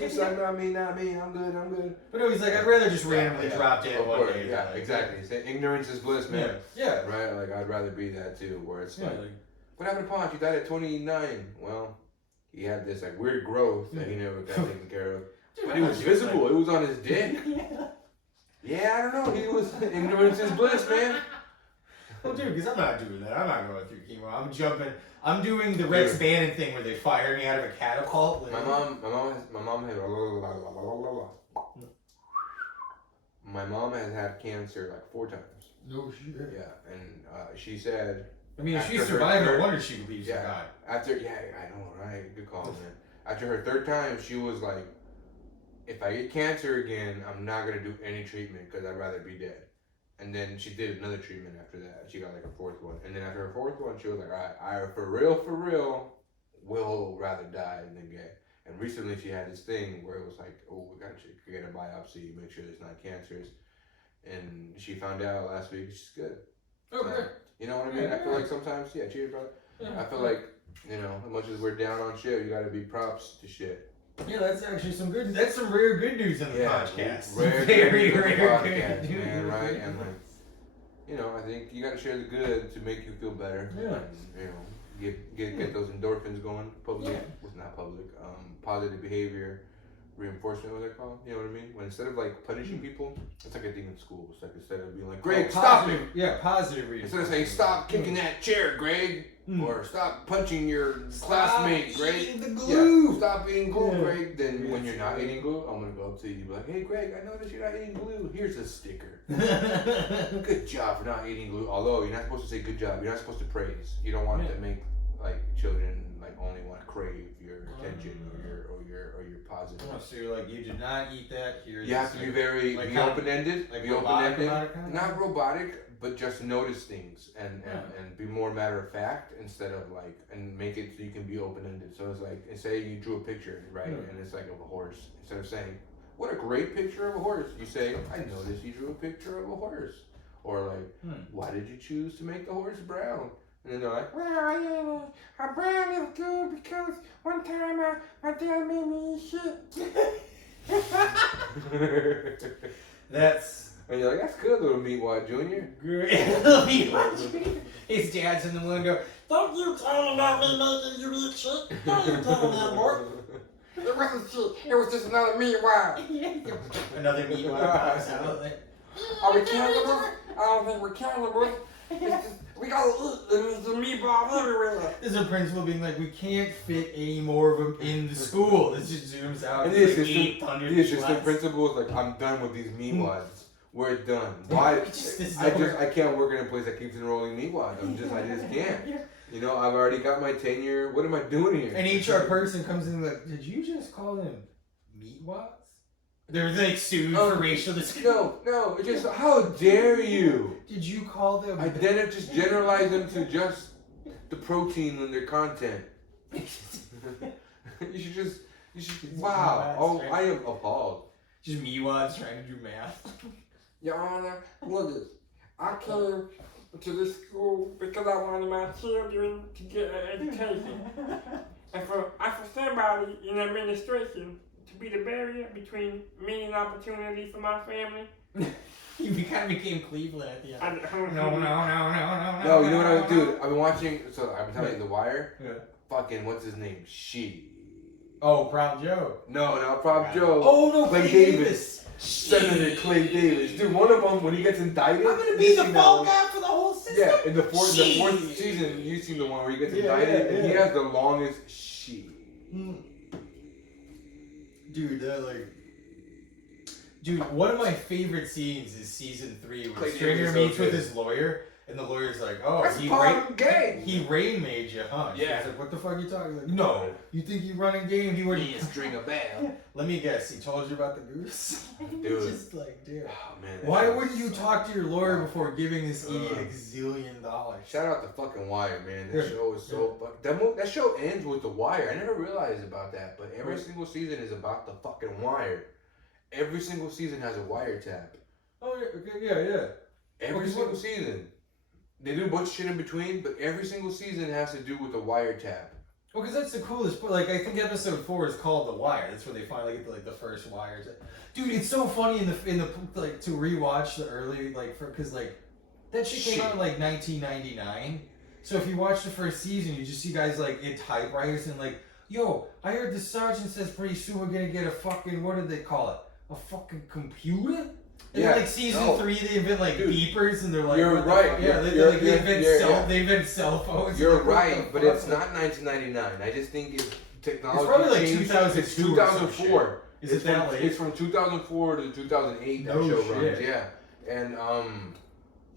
You suck, not me. I'm good. But no, he's like, I'd rather just randomly drop dead one day. Yeah, exactly. Ignorance is bliss, man. Yeah. Right? Like, I'd rather be that too, where it's like, what happened to Ponch? He died at 29. Well, he had this like weird growth that he never got taken care of. But it was visible. It was on his dick. Yeah, I don't know. He was ignorance is bliss, man. Well, dude, because I'm not doing that. I'm not going through chemo. I'm jumping. I'm doing the Rex Bannon thing where they fire me out of a catapult. My mom has had cancer like 4 times. No shit. Yeah, and she said. I mean, if she survived, no wonder she believes in God. I know, right? Good call, man. After her 3rd time, she was like, if I get cancer again, I'm not going to do any treatment because I'd rather be dead. And then she did another treatment after that. She got like a 4th one. And then after her 4th one, she was like, all right, I for real, will rather die than get. And recently she had this thing where it was like, oh, we got to get a biopsy, make sure it's not cancerous. And she found out last week she's good. Okay. You know what I mean? I feel like sometimes, cheers, brother. I feel like, as much as we're down on shit, you got to be props to shit. Yeah, that's actually that's some rare good news in the podcast. Very rare good news, man, right? And like, I think you got to share the good to make you feel better. Yeah. And, get those endorphins going. Positive behavior reinforcement. What's that called? You know what I mean? When instead of like punishing people, it's like a thing in school. It's like instead of being like, Greg, stop it. Yeah, positive reinforcement. Instead of saying, stop kicking that chair, Greg. Or stop punching your classmate, Greg. Eating the glue. Yeah, stop eating glue, Greg. Then when you're not eating glue, I'm gonna go up to you and be like, hey, Greg, I noticed you're not eating glue. Here's a sticker. Good job for not eating glue. Although you're not supposed to say good job. You're not supposed to praise. You don't want to make like children like only want to crave your attention or your positive. Oh, so you're like, you did not eat that. Here's you have to be very be open-ended. Like be open-ended. Not robotic. But just notice things and be more matter of fact instead of like, and make it so you can be open-ended. So it's like, say you drew a picture, right? And it's like of a horse. Instead of saying, what a great picture of a horse, you say, I noticed you drew a picture of a horse. Or like, why did you choose to make the horse brown? And then they're like, well, a brown is good because one time my dad made me eat shit. And you're like, that's good, little Meatwad Jr. Little Meatwad Jr. His dad's in the window. Don't you tell him about me making you eat shit. Don't you tell him that, boy. It wasn't shit. It was just another Meatwad. Another Meatwad. Are we cannibals? I don't think we're cannibals. We gotta eat. There's a meatball everywhere. There's a principal being like, we can't fit any more of them in the school. This just zooms out. And the assistant principal is like, I'm done with these Meatwads. We're done. Why? I can't work in a place that keeps enrolling Meatwads. I just can't. I've already got my tenure. What am I doing here? An HR person comes in like, did you just call them Meatwads? They're like sued for racial discrimination. No. It's just, how dare you? Did you call them? I didn't just generalize them to just the protein in their content. You should wow. Oh, I am appalled. Just Meatwads trying to do math. Your Honor, look at this. I came to this school because I wanted my children to get an education. And for somebody in administration to be the barrier between me and opportunity for my family. You kind of became Cleveland at the end. No, you know what I would do? I've been watching, I've been telling you, The Wire. Yeah. Fucking, what's his name? Oh, Prop Joe. No, not Prop Joe. Oh, no, Clay Davis. Senator Clay Davis. Dude, one of them, when he gets indicted. I'm going to be the fall guy for the whole system. Yeah, in the fourth season, you've seen the one where he gets indicted, and he has the longest Dude, one of my favorite scenes is season 3 when Stringer meets with his lawyer, and the lawyer's like, "Oh, he rain-made you, huh?" Yeah. He's like, "What the fuck are you talking about?" No, you think you running game? He wouldn't string a bell. Let me guess. He told you about the goose. Dude, just like, dude. Oh man. Why wouldn't you talk to your lawyer before giving this idiot $1 gazillion? Shout out to fucking Wire, man. That show is so fucking. That show ends with The Wire. I never realized about that, but every single season is about the fucking Wire. every single season has a wiretap. Oh yeah. Every single season. They do a bunch of shit in between, but every single season has to do with a wiretap. Well, because that's the coolest part. Like, I think episode 4 is called The Wire. That's where they finally get the first wires. Dude, it's so funny in the like to rewatch the early because that shit came out in 1999. So if you watch the first season, you just see guys in typewriters and yo, I heard the sergeant says pretty soon we're gonna get a fucking, what do they call it? A fucking computer? And then season 3 they invent beepers and they're like, you're right. They invent cell phones. You're right, but it's not 1999. I just think technology. It's probably changed. 2002. It's 2004. Is it that late? It's from 2004 to 2008. That show runs. Yeah, and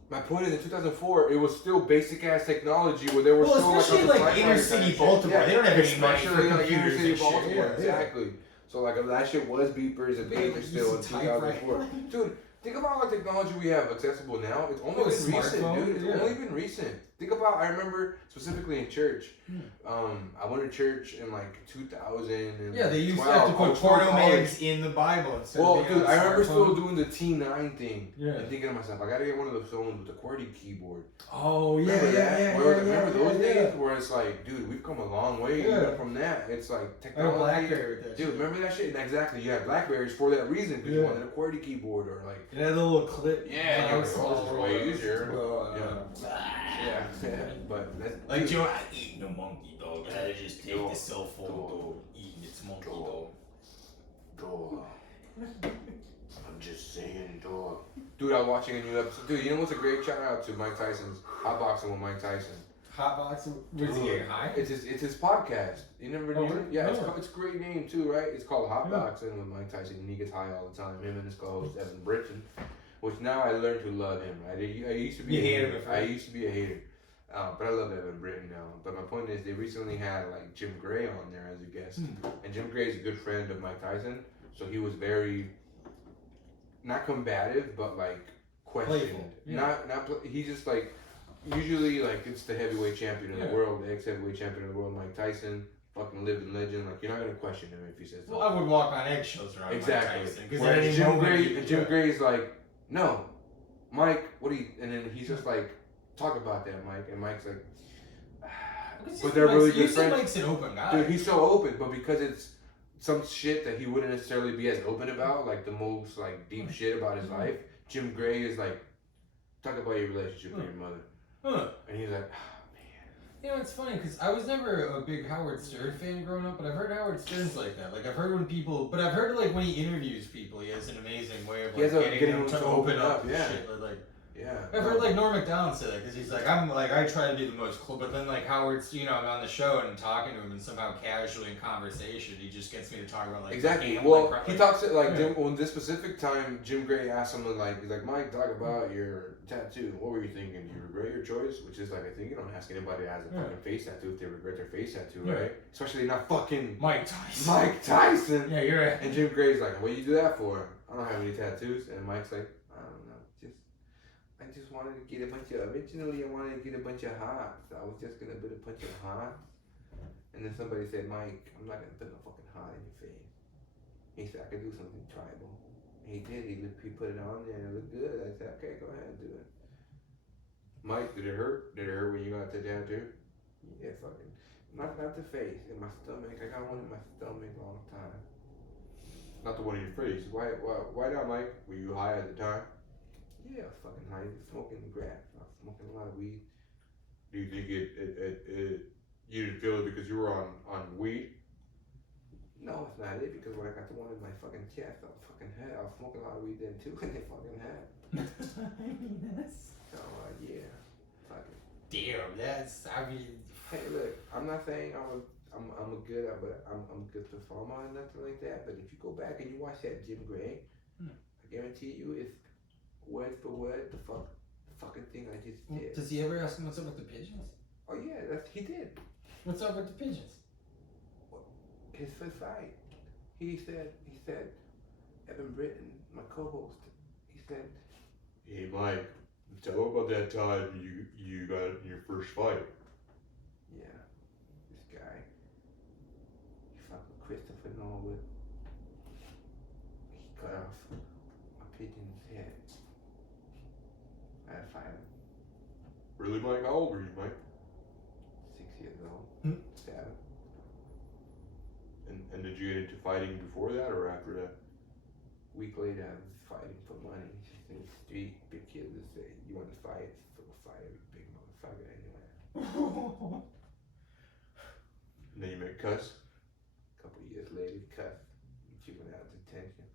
my point is, in 2004, it was still basic ass technology where they were still especially inner city Baltimore. They don't have any money for computers inner city and Baltimore. shit. Exactly. So that shit was beepers and pagers still in 2004. Dude, think about all the technology we have accessible now. It's only been recent, dude. It's only been recent. Think about, I remember specifically in church. I went to church in 2000. Yeah, they used to have to put porno mags in the Bible instead of dude, I remember still doing the T9 thing. Yeah. And thinking to myself, I gotta get one of those phones with the QWERTY keyboard. Oh, yeah. Remember those days where it's dude, we've come a long way even from that. It's technology. Blackberry with that dude, shit. remember that shit? And exactly, you had Blackberries for that reason because you wanted a QWERTY keyboard or It had a little clip. Yeah, it was way easier. But that's Joe, I eating a monkey dog. I just take the cell phone dog, eating its monkey dog. I'm just saying, dog. Dude, I was watching a new episode. Dude, you know what's a great shout out to Mike Tyson's Hotboxing with Mike Tyson. Hotboxing? Was he getting high? It's his podcast. You never knew it? Yeah, it's a great name too, right? It's called Hotboxing with Mike Tyson, and he gets high all the time. Him and his co-host Evan Britton, which now I learned to love him. Right? I used to be I used to be a hater. But I love Evan Britton now. But my point is, they recently had Jim Gray on there as a guest, and Jim Gray is a good friend of Mike Tyson, so he was very not combative, but questioned. He's just usually it's the heavyweight champion of the world, the ex-heavyweight champion of the world, Mike Tyson, fucking living legend. You're not gonna question him if he says. Well, I would walk on eggshells around Mike Tyson. Whereas Jim Gray's no, Mike, what do you? And then he's just talk about that, Mike. And Mike's but they're really good friends. Mike's an open guy. Dude, he's so open, but because it's some shit that he wouldn't necessarily be as open about, the most deep shit about his life, Jim Gray is talk about your relationship with your mother. And he's man. You know, it's funny because I was never a big Howard Stern fan growing up, but I've heard Howard Stern's like that. I've heard when I've heard when he interviews people, he has an amazing way of getting them to open up. Yeah. Shit. Yeah. I've heard Norm Macdonald say that because he's I try to be the most cool, but then Howard's, I'm on the show and talking to him and somehow casually in conversation, he just gets me to talk about exactly. Well, he talks on this specific time, Jim Gray asked someone he's Mike, talk about your tattoo. What were you thinking? Do you regret your choice? Which is I think you don't ask anybody that has a fucking face tattoo if they regret their face tattoo, right? Especially not fucking Mike Tyson. Mike Tyson. Yeah, you're right. And Jim Gray's what do you do that for? I don't have any tattoos. And Mike's I don't know, I just wanted to get a bunch of, originally I wanted to get a bunch of hearts. I was just going to put a bunch of hearts. And then somebody said, Mike, I'm not going to put no fucking heart in your face. He said, I could do something tribal. And he did. He put it on there and it looked good. I said, okay, go ahead and do it. Mike, did it hurt? Did it hurt when you got the tattoo? Yeah, fucking. Not the face, in my stomach. I got one in my stomach a long time. Not the one in your face. Why not, Mike? Were you high at the time? Yeah, I was fucking high. Smoking grass. I was smoking a lot of weed. Do you think you didn't feel it because you were on weed? No, it's not it. Because when I got the one in my fucking chest, I was fucking high. I was smoking a lot of weed then too, and they fucking had. So yeah, fucking. Damn, Hey, look, I'm not saying I'm a good performer or nothing like that. But if you go back and you watch that Jim Gray, I guarantee you it's word for word the fucking thing I just did. Does he ever ask him what's up with the pigeons? Oh yeah, he did. What's up with the pigeons? His first fight, he said, Evan Britton, my co-host, he said, hey Mike, tell him about that time you got in your first fight. Yeah, this guy, he fucking Christopher Norwood. He cut off my pigeon's head. I had to fight him. Really, Mike? How old were you, Mike? 6 years old. 7. And did you get into fighting before that or after that? Week later, I was fighting for money. In the street, big kids would say, "You want to fight? Fight every big motherfucker anyway." And then you met Cuss? A couple years later, Cuss, juvenile detention.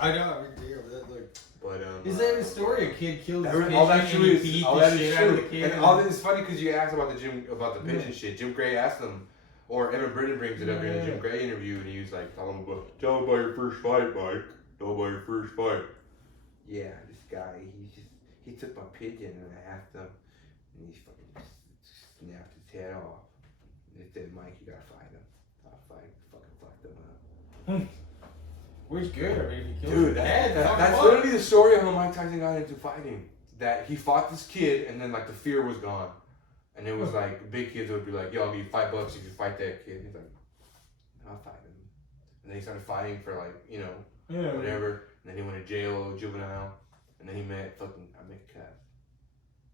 I know. I mean, yeah, but that like. But Is that a story? A kid killed his pigeon all that and true he is beat all the that is shit out of the true. kid. And all this is funny because you asked about the pigeon shit. Jim Gray asked him, or Evan Britton brings it up in a Jim Gray interview, and he was like, tell him about your first fight, Mike. Tell him about your first fight. "Yeah, this guy, he took my pigeon and I asked him, and he fucking snapped his head off. And they said, 'Mike, you gotta fight him.' I fucking fucked him up." Which good? I mean, if he killed Dude, his dad, that's literally the story of how Mike Tyson got into fighting. That he fought this kid, and then like the fear was gone, and it was like big kids would be like, "Yo, I'll give you $5 if you fight that kid." And he's like, "I'll fight him," and then he started fighting for like whatever, and then he went to jail, juvenile, and then I met Cuss.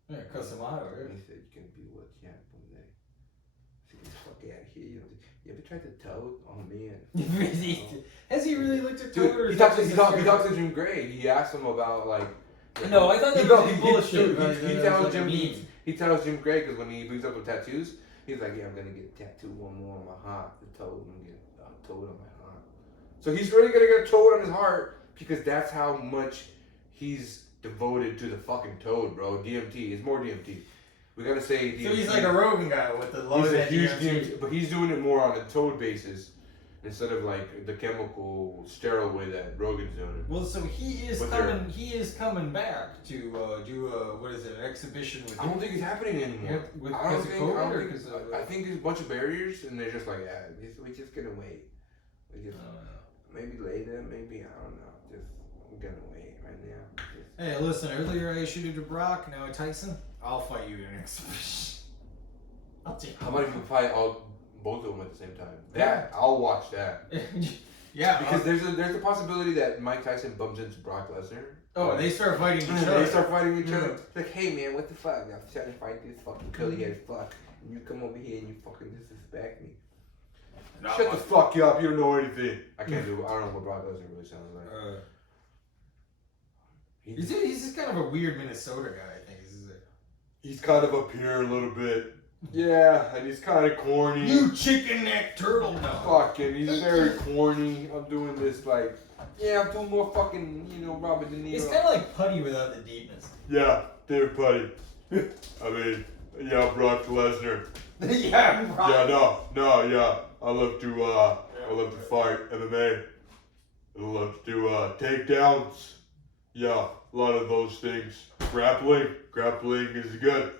Yeah, Customato, And he said, "You can be the world champ one day." I said, "Get the fuck out of here! You ever tried to toad? Oh man." Has he really looked at Toad? Dude, he talks to Jim Gray. He asked him about like. No, I thought that was bullshit. He tells Jim Gray because when he brings up the tattoos, he's like, "Yeah, I'm gonna get a tattoo one more on my heart. The toad, I'm gonna get a toad on my heart." So he's really gonna get a toad on his heart because that's how much he's devoted to the fucking toad, bro. DMT. It's more DMT. We gotta say DMT. So he's like a Rogan guy with the low He's a huge DMT. but he's doing it more on a toad basis instead of like the chemical sterile way that Rogan's doing it. Well, so he is But coming. He is coming back to do a what is it? An exhibition with. I don't think it's happening anymore. I think there's a bunch of barriers, and they're just like, "Yeah, we're just gonna wait. Maybe later, maybe I don't know. Just we're gonna wait right now." Hey, listen. Earlier I issued it to Brock. Now Tyson. I'll fight you in an exhibition. I'll take. How about if you fight both of them at the same time? I'll watch that. Yeah, because there's a possibility that Mike Tyson bumps into Brock Lesnar. Oh, they start fighting each other. They start fighting each other. Like, "Hey man, what the fuck? I'm trying to fight this fucking curly headed fuck, and you come over here and you fucking disrespect me." Shut the fuck up! You don't know anything. I can't do. I don't know what Brock Lesnar really sounds like. He's just kind of a weird Minnesota guy. I think he's kind of up here a little bit. Yeah, and he's kind of corny. You chicken neck turtle. No. Fucking, he's very corny. I'm doing this like, I'm doing more fucking, Robert De Niro. It's kind of like Putty without the deepness. Yeah, David Putty. I mean, Brock Lesnar. Brock. Yeah, I love to fight MMA. I love to do takedowns. Yeah, a lot of those things. Grappling is good.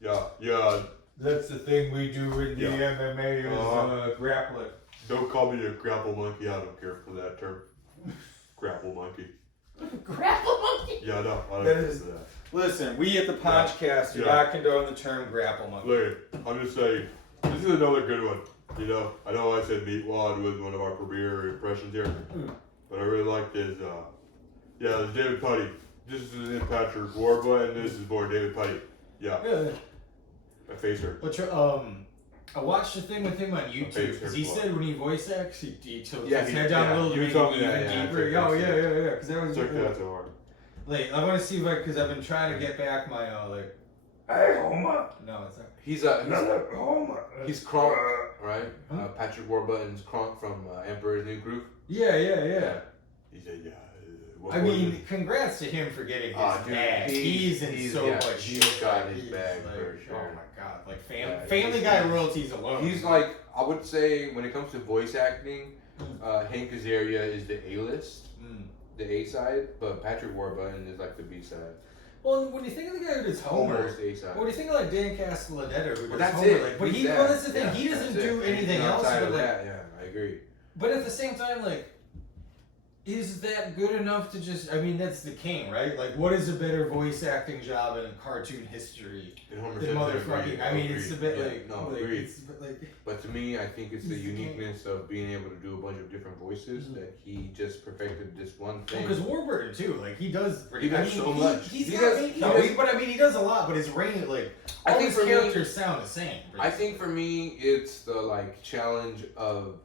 Yeah. That's the thing we do in the MMA is grappling. Don't call me a grapple monkey. I don't care for that term. Grapple monkey. Grapple monkey? Yeah, no. I don't care for that. Listen, we at the podcast do not condone the term grapple monkey. Look, I'm just saying, this is another good one. I know I said Meatwad was one of our premier impressions here, but I really like this. There's David Putty. This is Patrick Warba, and this is more David Putty. Yeah. My face hurt. But I watched the thing with him on YouTube because he said when he voice acts, he tilts his head down a little to make it even deeper. Because that was that so hard. Like, I want to see if because I've been trying to get back my hey Homer. No, it's not. He's Homer. He's Kronk, right? Patrick Warburton's Kronk from Emperor's New Groove. Yeah. He said, I mean, congrats to him for getting his bag. He's in so much shit. He's got his bag for sure. Oh my god, like Family Guy royalties alone. He's like, I would say, when it comes to voice acting, Hank Azaria is the A-list, the A side, but Patrick Warburton is like the B side. Well, when you think of the guy who does Homer, when you think of like Dan Castellaneta who does Homer, it. But that's the thing, he doesn't do anything else. But I agree. But at the same time, like, is that good enough to just? I mean, that's the king, right? Like, what is a better voice acting job in cartoon history than motherfucking? I mean, it's a bit agreed. It's a bit like. But to me, I think it's the uniqueness of being able to do a bunch of different voices that he just perfected this one thing. Because Warburton too, like he does. He does so much. He does a lot, but his range, like all his characters sound the same. I think for me, it's the like challenge of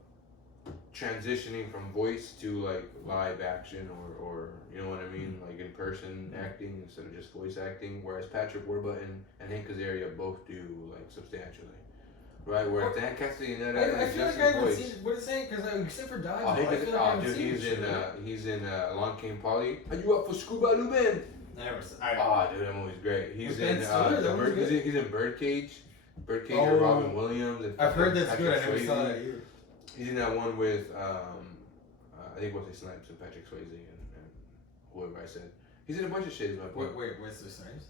transitioning from voice to like live action or you know what I mean, like in person acting instead of just voice acting. Whereas Patrick Warburton and Hank Azaria both do like substantially. Right, where Dan Cassidy and I feel like I haven't seen what is it? Because except for Dodgeball, I feel like I haven't seen he's in Along Came Polly. Are you up for Scuba Lubin? Dude, that movie's great. He's in he's in Birdcage or Robin Williams. And I've heard that's good. I never Swayze. saw that either. He's in that one with I think Wesley Snipes and Patrick Swayze and whoever I said. He's in a bunch of shit. Is my point. Wait, Wesley Snipes?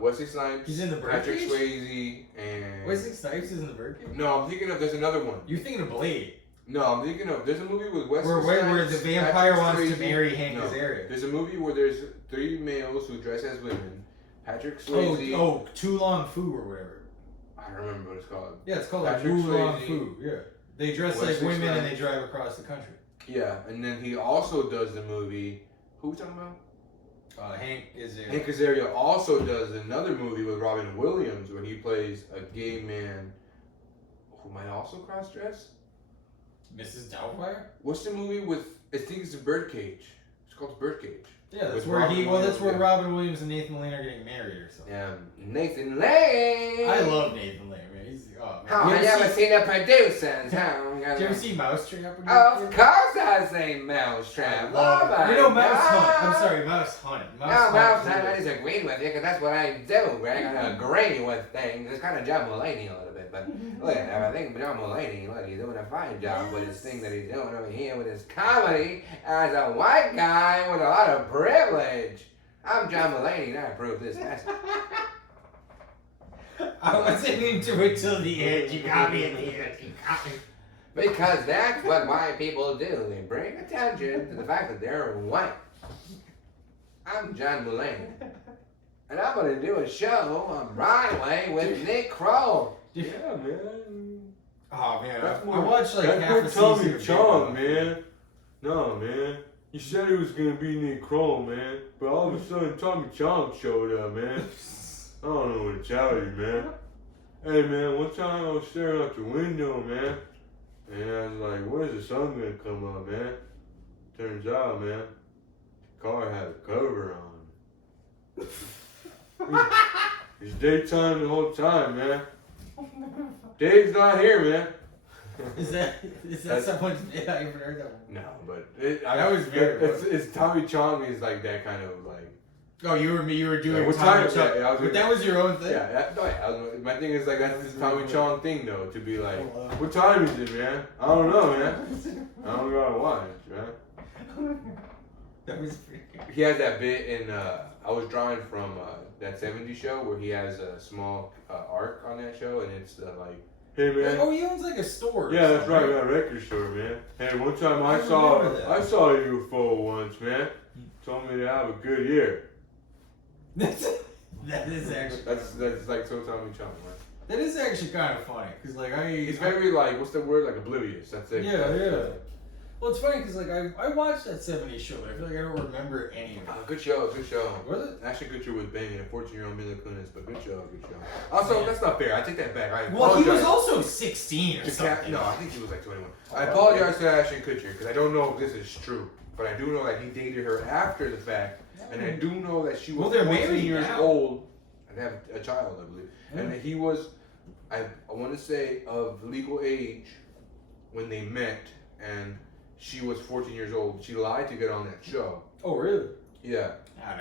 Wesley Snipes. He's in the Birdcage. Patrick Swayze and Wesley Snipes is in the Birdcage. No, I'm thinking of there's another one. You're thinking of Blade. No, I'm thinking of there's a movie with Wesley Snipes. Where the vampire wants Swayze. to marry Hank Azaria. There's a movie where there's 3 males who dress as women. Patrick Swayze. Oh, Too Long Fu or whatever. I don't remember what it's called. Yeah, it's called Patrick like Too Long Swayze. Fu. Yeah, they dress Wesley like women Snipes. and they drive across the country. Yeah, and then he also does the movie. Who are we talking about? Hank Azaria. Hank Azaria also does another movie with Robin Williams where he plays a gay man who might also cross-dress. Mrs. Doubtfire? What's the movie with? I think it's the Birdcage. It's called Birdcage. Yeah, that's With where Robin Williams, where Robin Williams and Nathan Lane are getting married or something. Yeah, Nathan Lane. I love Nathan Lane, man. He's man. I never seen the producers. Did you ever see Mousetrap? Of course I say Mousetrap. Oh my Mouse Hunt. God. I'm sorry, Mouse Hunt. Mouse Hunt, I disagree with you because that's what I do, Greg. I agree with things. It's kind of John Mulaney a little bit, but look, I think John Mulaney, look, he's doing a fine job with his thing that he's doing over here with his comedy as a white guy with a lot of privilege. I'm John Mulaney, and I approve this message. I wasn't into it till the end. You got me in the end. You got me. Because that's what white people do. They bring attention to the fact that they're white. I'm John Mulaney. And I'm going to do a show on Broadway with Nick Kroll. Yeah, man. Oh, man. That's I watched like that's half more a season Tommy Chong, man. No, man. You said it was going to be Nick Kroll, man. But all of a sudden, Tommy Chong showed up, man. I don't know what to tell you, man. Hey, man, one time I was staring out the window, man. And I was like, when's the sun gonna come up, man? Turns out, man, the car had a cover on. It's daytime the whole time, man. Dave's not here, man. Is that someone's? Yeah, I haven't heard that one. No, but That was very it's Tommy Chong is like that kind of like. Oh, you were doing what Tommy time? Chong. Yeah, But that was your own thing. My thing is like that's this Tommy Chong thing though, to be like, Oh, wow. what time is it, man? I don't know, man. I don't gotta watch, man. That was pretty good. He has that bit in I was drawing from that 70s show where he has a small arc on that show, and it's like, Hey, man. Oh, he owns like a store. Yeah, that's right. That record store, man. Hey, one time I saw a UFO once, man. Told me to have a good year. That is actually. That's like so Tommy Chong, right? That is actually kind of funny, cause like He's very like, what's the word? Like oblivious. That's it. Yeah. Well, it's funny because like I watched that 70s show, but I feel like I don't remember any of it. Good show. Was it? Ashton Kutcher was banging a 14-year-old Mila Kunis, but good show. Also, that's not fair. I take that back. Well, he was also 16 or something. No, I think he was like 21. I apologize to Ashton Kutcher because I don't know if this is true, but I do know that he dated her after the fact, and I do know that she was 14 years old and they have a child, I believe, and that he was, I want to say, of legal age when they met, and she was 14 years old. She lied to get on that show. Oh, really? Yeah.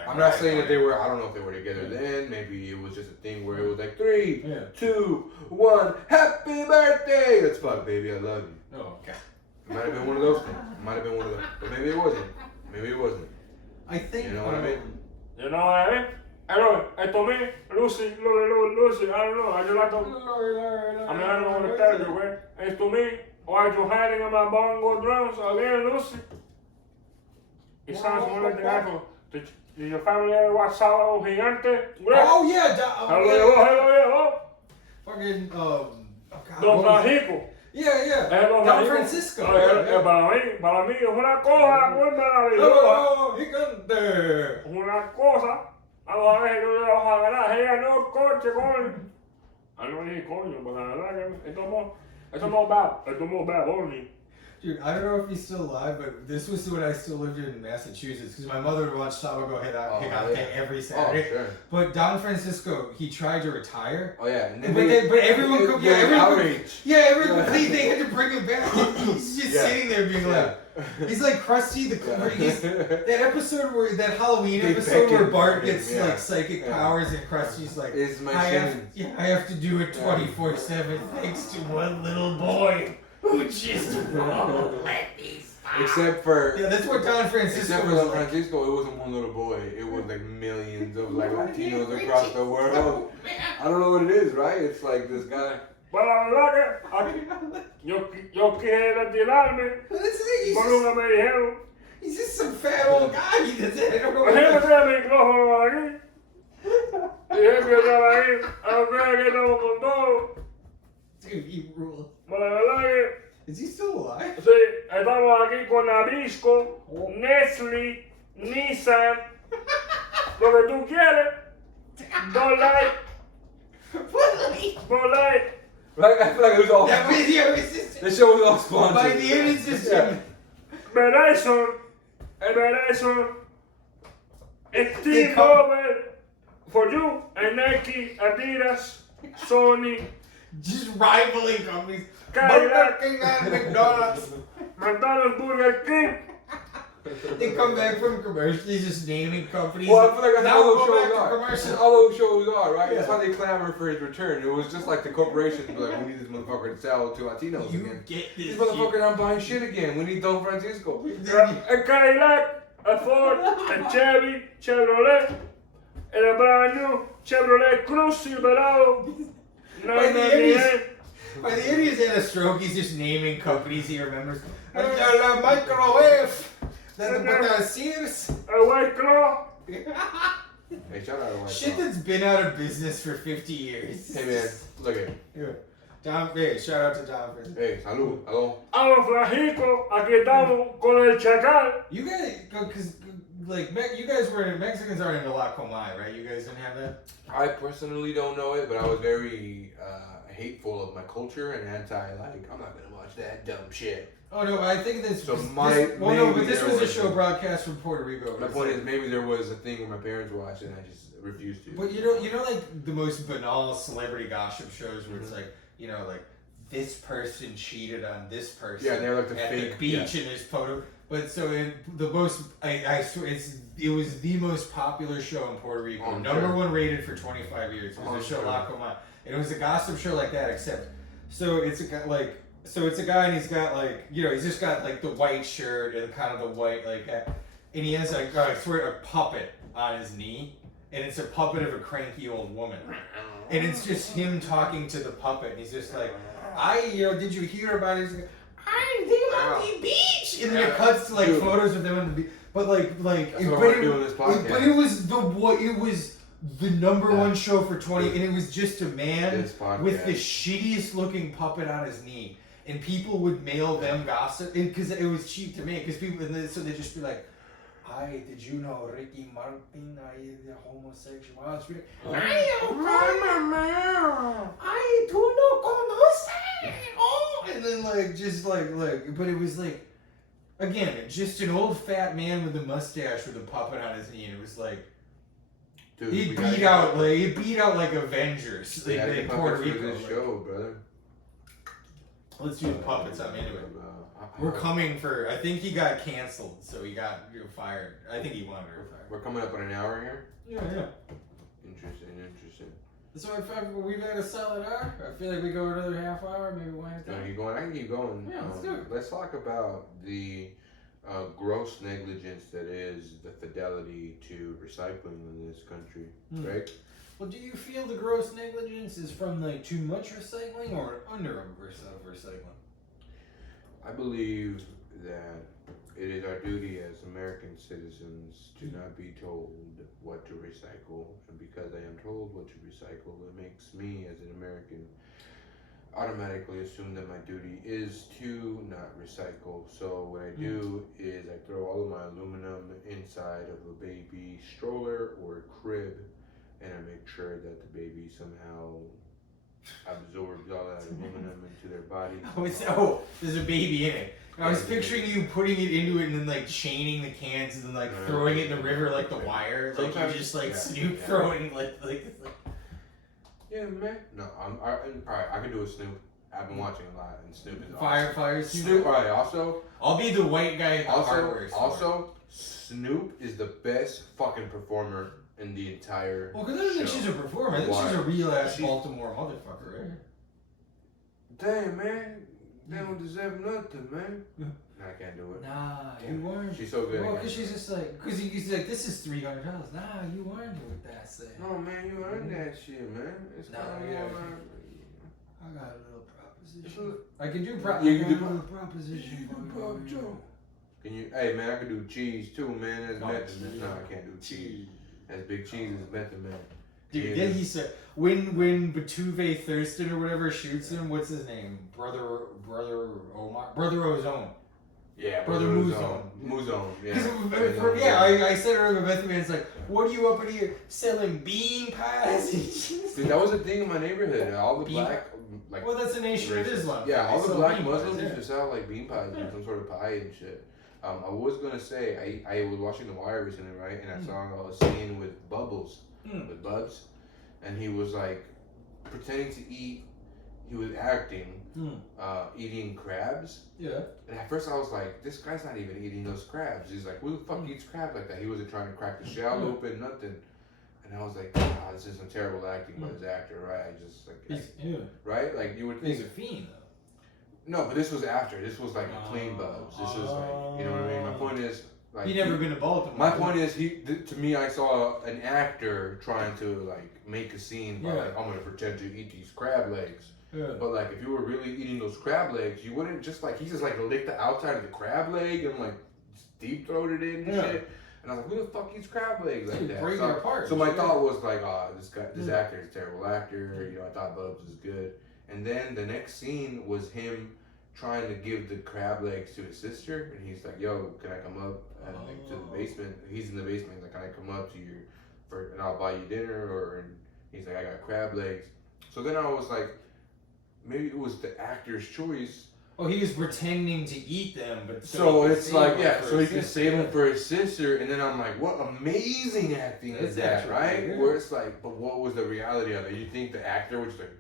I'm not saying that they were, I don't know if they were together then. Maybe it was just a thing where it was like 3, 2, 1, happy birthday! Let's fuck, baby, I love you. Oh, God. It might have been one of those things. But maybe it wasn't. I think. You know what I mean? You know what I mean? I know it. To me, Lucy, I don't know. I just like to. I mean, I don't know what to tell you, güey. And to me, why you hiding in my bongo drums again, Lucy? It sounds more like the guy from. Did your family ever watch Sábado Gigante? Oh yeah, Hello. Fucking Don Francisco. Yeah. Don Don Francisco. Para mí es una cosa muy maravillosa. Gigante. Una cosa. A ver, yo le bajo a ganar. Ella no coche, coño. No dije coño, pero la verdad que esto no va, Bonnie. Dude, I don't know if he's still alive, but this was when I still lived in Massachusetts because my mother would watch Sábado Gigante every Saturday. Oh, sure. But Don Francisco, he tried to retire. Oh yeah, and then but everyone could outrage. they had to bring him back. He's just sitting there being like, he's like Krusty the Clown. That episode where that Halloween episode where Bart gets like psychic powers and Krusty's like, I have to do it 24/7 thanks to one little boy who just won't let me stop. Except for that's what Don Francisco except for was Don like. Francisco, it wasn't one little boy. It was like millions of like Latinos across the world. I don't know what it is, right? It's like this guy. Pero la verdad que yo quise retirarme. Por lo que me dijeron. He's just some fat old guy. He doesn't. I don't know. Imagínate el micrófono aquí. Y él que estaba ahí. Aunque que estamos con todo. Dude, he rules. Pero la verdad que. Is he still alive? Sí, estamos aquí con Nabisco, Nestle, Nissan, lo que tú quieres. Don't like. Like, I feel like it was all. That video is just. The show was all sponsored. By the end, it's just. Verizon, Steve Over for you, and Nike, Adidas, Sony, Just rivaling companies. Cadillac, Burger King and McDonald's. McDonald's, Burger King. They come back from commercials, just naming companies. Well, I feel like that's now how we'll those go shows back to are. commercials. That's how those shows are, right? Yeah. That's why they clamor for his return. It was just like the corporations be like, we need this motherfucker to sell to Latinos You again. get this These motherfuckers aren't buying shit again. We need Don Francisco. A Cadillac, a Ford, a Chevy, Chevrolet, and a brand new Chevrolet Cruze Silverado. By the end, he's had a stroke. He's just naming companies he remembers. La microwave. The Sears. A White Claw. Hey, shout out to White Shit Claw. that's been out of business for 50 years. Hey man, look at Hey, shout out to Don. Hey, salud, hello. Vamos, Francisco, aquí estamos con el Chacal. You guys, because like you guys were Mexicans aren't into La Comay, right? You guys didn't have that. I personally don't know it, but I was very hateful of my culture and anti, I'm not gonna watch that dumb shit. Oh no, I think this. So this maybe was a show broadcast from Puerto Rico. My point is, maybe there was a thing where my parents watched it and I just refused to. But you know, like the most banal celebrity gossip shows where it's like, like this person cheated on this person. Yeah, they're like the at fake the beach in this photo. But so in the most, I swear it was the most popular show in Puerto Rico, Oh, number sure. one rated for 25 years. It was the show sure. La Comay, and it was a gossip show like that. Except, it's a guy and he's got he's just got like the white shirt and kind of the white and he has like I swear a puppet on his knee, and it's a puppet of a cranky old woman, and it's just him talking to the puppet, and he's just like, did you hear about it? He's like, I think about the beach, and then it cuts to photos of them on the beach. But it was the number one show for 20, and it was just a man with the shittiest looking puppet on his knee, and people would mail them gossip because it was cheap to make. Because people, so they'd just be like, did you know Ricky Martin? The homosexual. I do not conoce. Oh, and then but it was again, just an old fat man with a mustache with a puppet on his knee, and it was like. Dude, He beat out like Avengers We gotta in get Puerto puppets for Rico. this show, brother. Let's do the puppets. I'm into it. We're coming for. I think he got canceled, so he got fired. I think he wanted to go fired. We're coming up on an hour here. Yeah. Interesting. So we've had a solid hour. I feel like we go another half hour, maybe one half No, hour. keep going. I can keep going. Yeah, let's do it. Let's talk about the gross negligence that is the fidelity to recycling in this country, right? Well, do you feel the gross negligence is from too much recycling or under recycling? I believe that it is our duty as American citizens to not be told what to recycle. And because I am told what to recycle, it makes me, as an American, automatically assume that my duty is to not recycle. So what I do is I throw all of my aluminum inside of a baby stroller or a crib, and I make sure that the baby somehow absorbs all that aluminum into their body. There's a baby in it. I was picturing you putting it into it and then like chaining the cans and then like throwing it in the river like the wire. Like you just like Snoop throwing like. Yeah, man. No, alright. I can do a Snoop. I've been watching a lot, and Snoop is Fire Snoop. Alright. Also, I'll be the white guy at the hardware store. Also, Snoop is the best fucking performer in the entire. Well, because I don't think she's a performer. I think she's a real ass Baltimore motherfucker, right? Damn, man. They don't deserve nothing, man. Nah, I can't do it. Nah, you weren't. She's so good. Well, because she's just like, because he's like, this is $300. Nah, you weren't with that thing. No, man, you earned that shit, man. It's nah, I got a little proposition. I can do proposition. Can you? Hey, man, I can do cheese too, man. That's method, man. No, I can't do cheese. That's big cheese is method, man. Dude, then he said when Batuve Thurston or whatever shoots him, what's his name? Brother Ozone. Yeah, Brother Muzone. Muzone. Yeah. I said earlier, Method Man's like, what are you up in here selling bean pies? Dude, that was a thing in my neighborhood. All the black, well, that's a Nation of Islam. Yeah, all the black Muslims used to sell like bean pies and some sort of pie and shit. I was gonna say I was watching The Wire recently, right? And I saw a scene with Bubbles. With Bubs, and he was like pretending to eat. He was acting, eating crabs. Yeah. And at first I was like, this guy's not even eating those crabs. He's like, who the fuck eats crabs like that? He wasn't trying to crack the shell open, nothing. And I was like, this is some terrible acting by this actor, right? I just like, right? Like you would think he's a fiend though. No, but this was after. This was like a clean Bubs. This is like, you know what I mean? My point is. Like, he never been to Baltimore. My point is, to me, I saw an actor trying to like make a scene by like, I'm gonna pretend to eat these crab legs. Yeah. But like, if you were really eating those crab legs, you wouldn't just like he just like licked the outside of the crab leg and like deep throated it and shit. And I was like, who the fuck eats crab legs like that? Break it apart. So my thought was like, this actor is a terrible actor. You know, I thought Bubs was good. And then the next scene was him trying to give the crab legs to his sister, and he's like, "Yo, can I come up to the basement?" He's in the basement. He's like, "Can I come up to you and I'll buy you dinner?" And he's like, "I got crab legs." So then I was like, maybe it was the actor's choice. Oh, he was pretending to eat them, but so it's like, so he can save them for his sister. And then I'm like, what amazing acting is that, right? Where it's like, but what was the reality of it? You think the actor was like.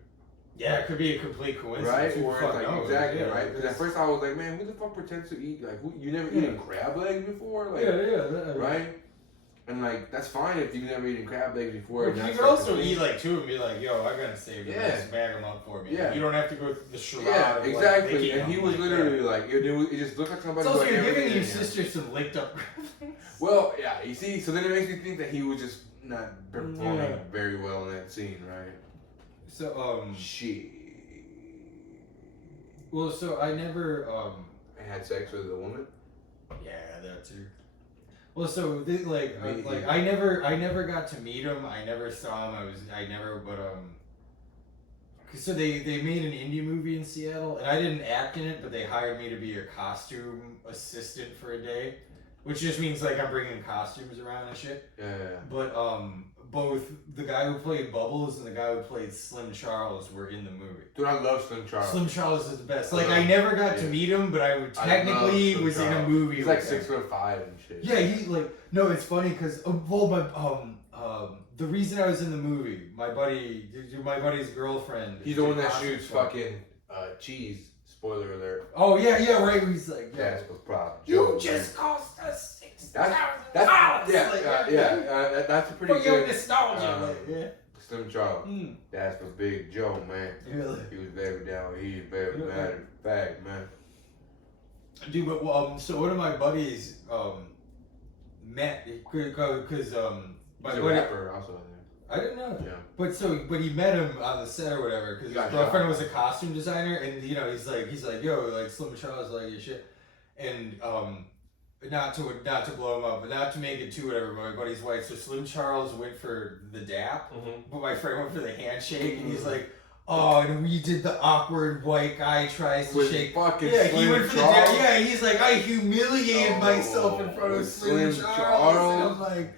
Yeah, it could be a complete coincidence. Right? Or it's like, exactly, right? Because at first I was like, man, who the fuck pretends to eat, like, you never eaten crab legs before? Like, right? And like, that's fine if you've never eaten crab legs before. Well, you could also eat like two and be like, yo, I gotta save them, just bag them up for me. Yeah. You don't have to go through the charade. Yeah, exactly. And he was literally like, it just looked like somebody. It's also, you're giving your sister some licked up crab legs. Well, yeah, you see, so then it makes me think that he was just not performing very well in that scene, right? So, Shit. Well, so I never, I had sex with a woman? Yeah, that too. Well, so, I never got to meet him, I never saw him, so they made an indie movie in Seattle, and I didn't act in it, but they hired me to be a costume assistant for a day, which just means, like, I'm bringing costumes around and shit. Yeah. But, both the guy who played Bubbles and the guy who played Slim Charles were in the movie. Dude, I love Slim Charles. Slim Charles is the best. Like, I never got to meet him, but I technically was in a movie. He's like 6'5" and shit. Yeah, no, it's funny because, the reason I was in the movie, my buddy's girlfriend. He's the one that shoots fucking cheese. Spoiler alert. Oh, yeah, right. He's like, that's the problem. You just cost us $6,000. That's a pretty good. For your nostalgia, Slim Charles. That's for Big Joe, man. Really? He was very down. He's very mad at the fact, man. Dude, but so one of my buddies met because my buddy, rapper also. I didn't know that. Yeah. But he met him on the set or whatever because his girlfriend was a costume designer, and he's like, yo, like Slim Charles, like your shit, and not to blow him up, but not to make it too whatever. My buddy's white, so Slim Charles went for the dap, but my friend went for the handshake, and he's like, "Oh, and we did the awkward white guy tries to shake." Fucking yeah, Slim he went for Charles. the dap. Yeah, he's like, "I humiliated myself in front of Slim Charles," and I'm like,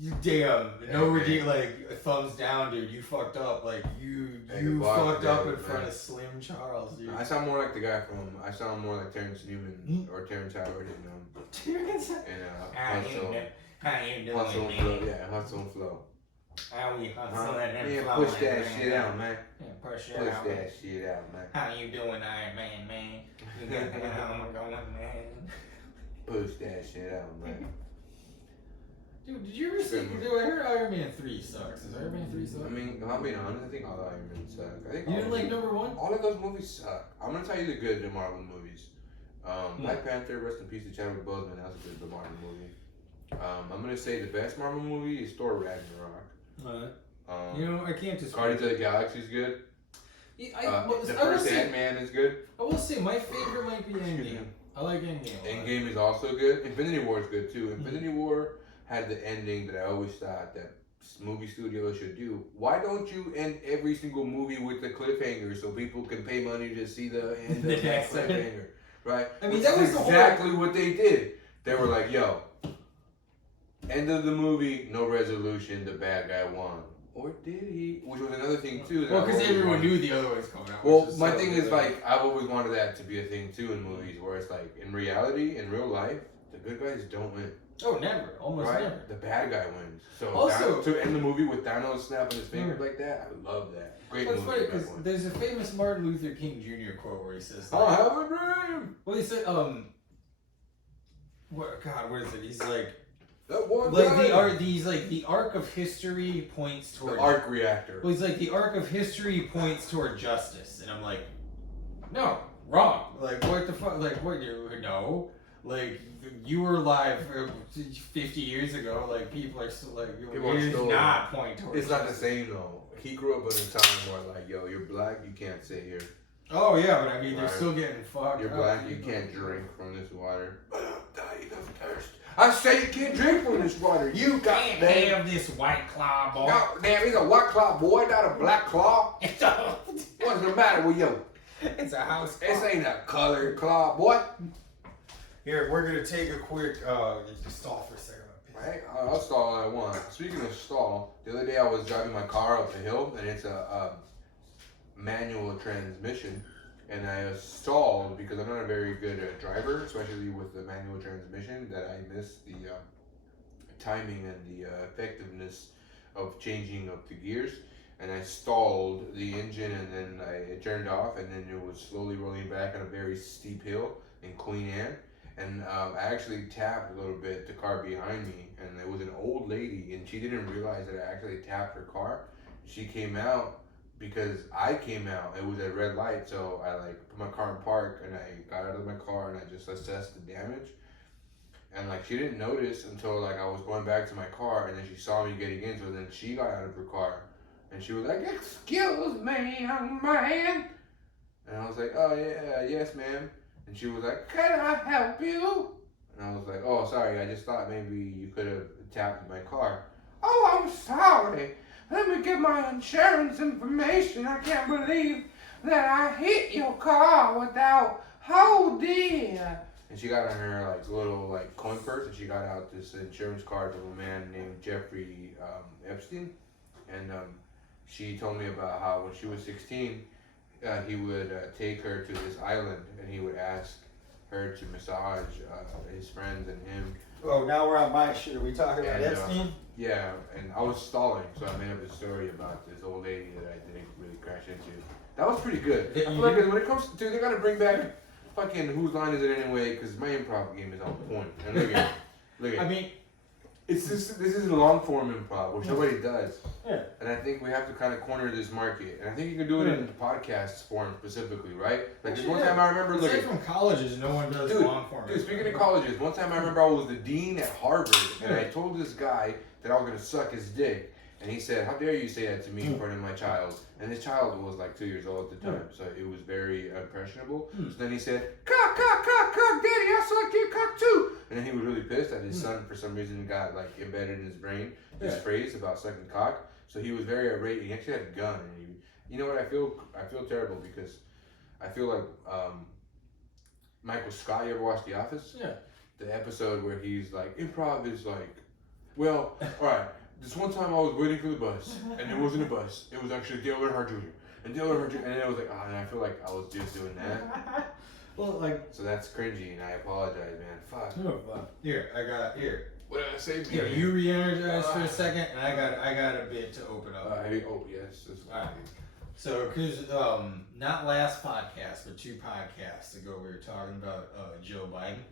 "You damn, like thumbs down, dude. You fucked up. Like you fucked up in front of Slim Charles, dude." I sound more like the guy from. I sound more like Terrence Newman or Terrence Howard in Terrence. Hustle. How you doing, Hustle and man? Flow. Yeah, Hustle and Flow. How we hustling and Yeah, flowing, push that man. shit out, man. Yeah, push it Push out. that shit out, man. How you doing, Iron Man? You got going, man. Push that shit out, man. Dude, did you ever see? Dude, I heard Iron Man 3 sucks. Is Iron Man 3 suck? I mean, if I'm being honest, I think all the Iron Man suck. I think You didn't like number 1? all of those movies suck. I'm gonna tell you the good Marvel movies. Black Panther, rest in peace to Chadwick Boseman. That was a good Marvel movie. I'm gonna say the best Marvel movie is Thor Ragnarok. You know, I can't disagree. Guardians of the Galaxy is good. The first Ant-Man is good. I will say my favorite might be Endgame. I like Endgame. Endgame is also good. Infinity War is good too. Infinity War had the ending that I always thought that movie studios should do. Why don't you end every single movie with the cliffhanger so people can pay money to see the end of that cliffhanger? Right? I mean, that was exactly what they did. They were like, yo, end of the movie, no resolution, the bad guy won. Or did he? Which was another thing too. Well, because everyone knew the other was coming out. Well, my thing is like, I've always wanted that to be a thing too in movies, where it's like, in reality, in real life, the good guys don't win. Oh, never. Almost never. The bad guy wins. So also, to end the movie with Thanos snapping his fingers like that, I love that. Great movie. It's funny because there's a famous Martin Luther King Jr. quote where he says, "I have a dream." Well, he said, what is it? He's like, that one like guy. the arc of history points toward the arc reactor. Well, he's like, the arc of history points toward justice, and I'm like, no, wrong. Like, what the fuck? Like, what? No. Like, you were alive 50 years ago. Like, people are still like, not point towards. It's not the same though. He grew up in a time where like, yo, you're black, you can't sit here. Oh yeah, but I mean, they're still getting fucked. You're black, you can't drink from this water. I'm dying of thirst. I say you can't drink from this water. You can't have this White Claw, boy. No, damn, he's a White Claw boy, not a Black Claw. What's the matter with you? It's a house claw. This ain't a colored claw, boy. Here, we're gonna take a quick stall for a second. Right? I'll stall all I want. Speaking of stall, the other day I was driving my car up the hill, and it's a manual transmission, and I stalled because I'm not a very good driver, especially with the manual transmission, that I missed the timing and the effectiveness of changing up the gears, and I stalled the engine, and then I turned off, and then it was slowly rolling back on a very steep hill in Queen Anne. And I actually tapped a little bit the car behind me, and it was an old lady, and she didn't realize that I actually tapped her car. She came out because I came out. It was a red light, so I like put my car in park, and I got out of my car, and I just assessed the damage. And like she didn't notice until like I was going back to my car, and then she saw me getting in, so then she got out of her car, and she was like, "Excuse me, young man," and I was like, "Oh yeah, yes, ma'am." And she was like, "Can I help you?" And I was like, "Oh, sorry, I just thought maybe you could have tapped my car." "Oh, I'm sorry. Let me get my insurance information. I can't believe that I hit your car without, oh dear." And she got on her like little like coin purse, and she got out this insurance card from a man named Jeffrey Epstein. And she told me about how when she was 16, he would take her to this island, and he would ask her to massage his friends and him. Oh, now we're on my shit. Are we talking about Epstein? Yeah, and I was stalling, so I made up a story about this old lady that I didn't really crash into. That was pretty good. I feel like when it comes to, they gotta bring back fucking Whose Line Is It Anyway, because my improv game is on point. And look at it. I mean, this is long form improv, which nobody does. Yeah. And I think we have to kind of corner this market. And I think you can do it in the podcast form specifically, right? Like one time I remember looking from colleges, no one does long form. Dude, speaking of colleges, one time I remember I was the dean at Harvard, and I told this guy that I was gonna suck his dick. And he said, "How dare you say that to me in front of my child?" And his child was like 2 years old at the time, so it was very impressionable. So then he said, "Cock, cock, cock, cock, daddy, I select your cock too." And then he was really pissed that his son, for some reason, got like embedded in his brain this phrase about sucking cock. So he was very irate. He actually had a gun, and you know what? I feel terrible because I feel like Michael Scott. You ever watch The Office? Yeah. The episode where he's like, improv is like, well, all right. This one time I was waiting for the bus, and it wasn't a bus. It was actually Dale Earnhardt Jr. And Dale Earnhardt Jr. And then I was like, and I feel like I was just doing that. Well, like. So that's cringy, and I apologize, man. Fuck. Oh, fuck. Here. What did I say? Here, you re-energize for a second, and I got a bit to open up. Oh yes. All right. So, cause not last podcast, but 2 podcasts ago, we were talking about Joe Biden.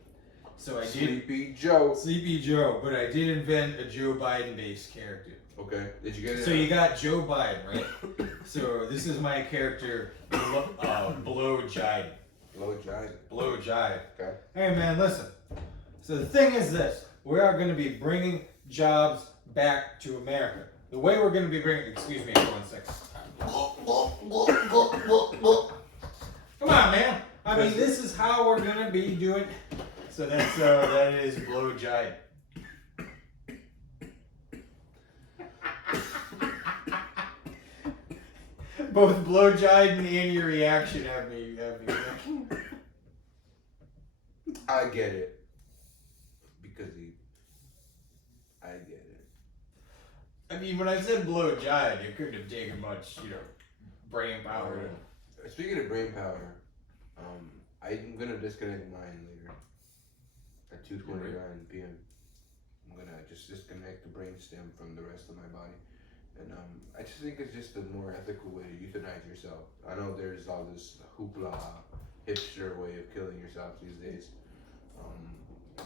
So I Sleepy Joe, but I did invent a Joe Biden-based character. Okay. Did you get it? So you got Joe Biden, right? So this is my character, Blow Jide. Blow Jide. Okay. Hey man, listen. So the thing is this: we are going to be bringing jobs back to America. The way we're going to be bringing, excuse me, 1 second. Come on, man. I mean, this is how we're going to be doing. So that's that is Blow Jide. Both Blow Jide and your reaction have me I get it. I get it. I mean, when I said Blow Jide, it couldn't have taken much, brain power. Speaking of brain power, I'm gonna disconnect mine later at 2:29 p.m. I'm gonna just disconnect the brain stem from the rest of my body, and I just think it's just a more ethical way to euthanize yourself. I know there's all this hoopla, hipster way of killing yourself these days.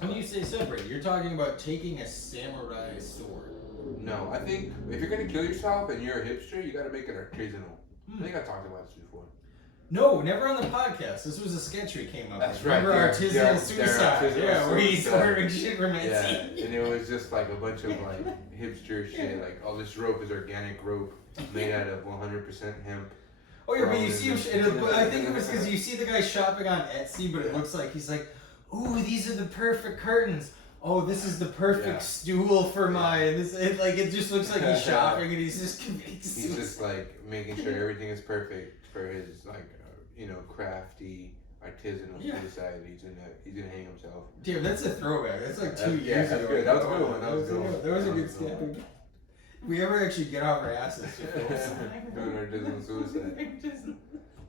When you say separate, you're talking about taking a samurai sword. No, I think if you're gonna kill yourself and you're a hipster, you gotta make it artisanal. I think I talked about this before. No, never on the podcast. This was a sketch we came up with. That's right. Remember artisanal suicide? Where he's ordering shit from Etsy. Yeah, and it was just like a bunch of like hipster shit. Like all this rope is organic rope made out of 100% hemp. Oh yeah, but you see him. I think it was because you see the guy shopping on Etsy, but it looks like he's like, "Ooh, these are the perfect curtains. Oh, this is the perfect stool for my." And it just looks like he's shopping and he's just committing suicide. He's just like making sure everything is perfect for his like crafty artisanal suicide. He's gonna hang himself. Damn, that's a throwback. That's like 2 years ago. Good. That was a good one. That was a good sketch. We ever actually get off our asses to film doing artisanal suicide?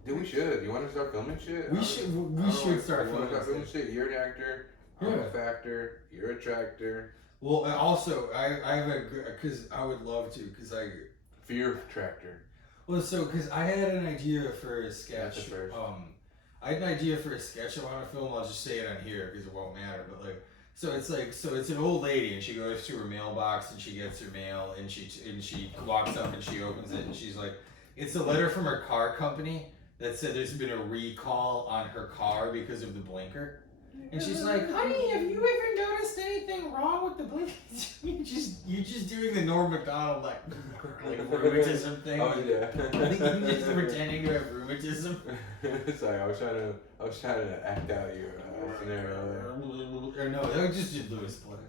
Dude, we should. You want to start filming shit? We should start filming shit. You're an actor. I'm a factor. You're a tractor. Well, also, I have because I would love to, Fear tractor. Well, because I had an idea for a sketch. That's the first. I had an idea for a sketch I want to film. I'll just say it on here because it won't matter. But it's an old lady and she goes to her mailbox and she gets her mail and she walks up and she opens it and she's like, it's a letter from her car company that said there's been a recall on her car because of the blinker. And she's like, honey, have you ever noticed anything wrong with the blinker? You're just doing the Norm Macdonald like rheumatism thing. Oh yeah. You're just pretending to have rheumatism. Sorry, I was trying to act out your scenario. Or no, that was just Lewis Black.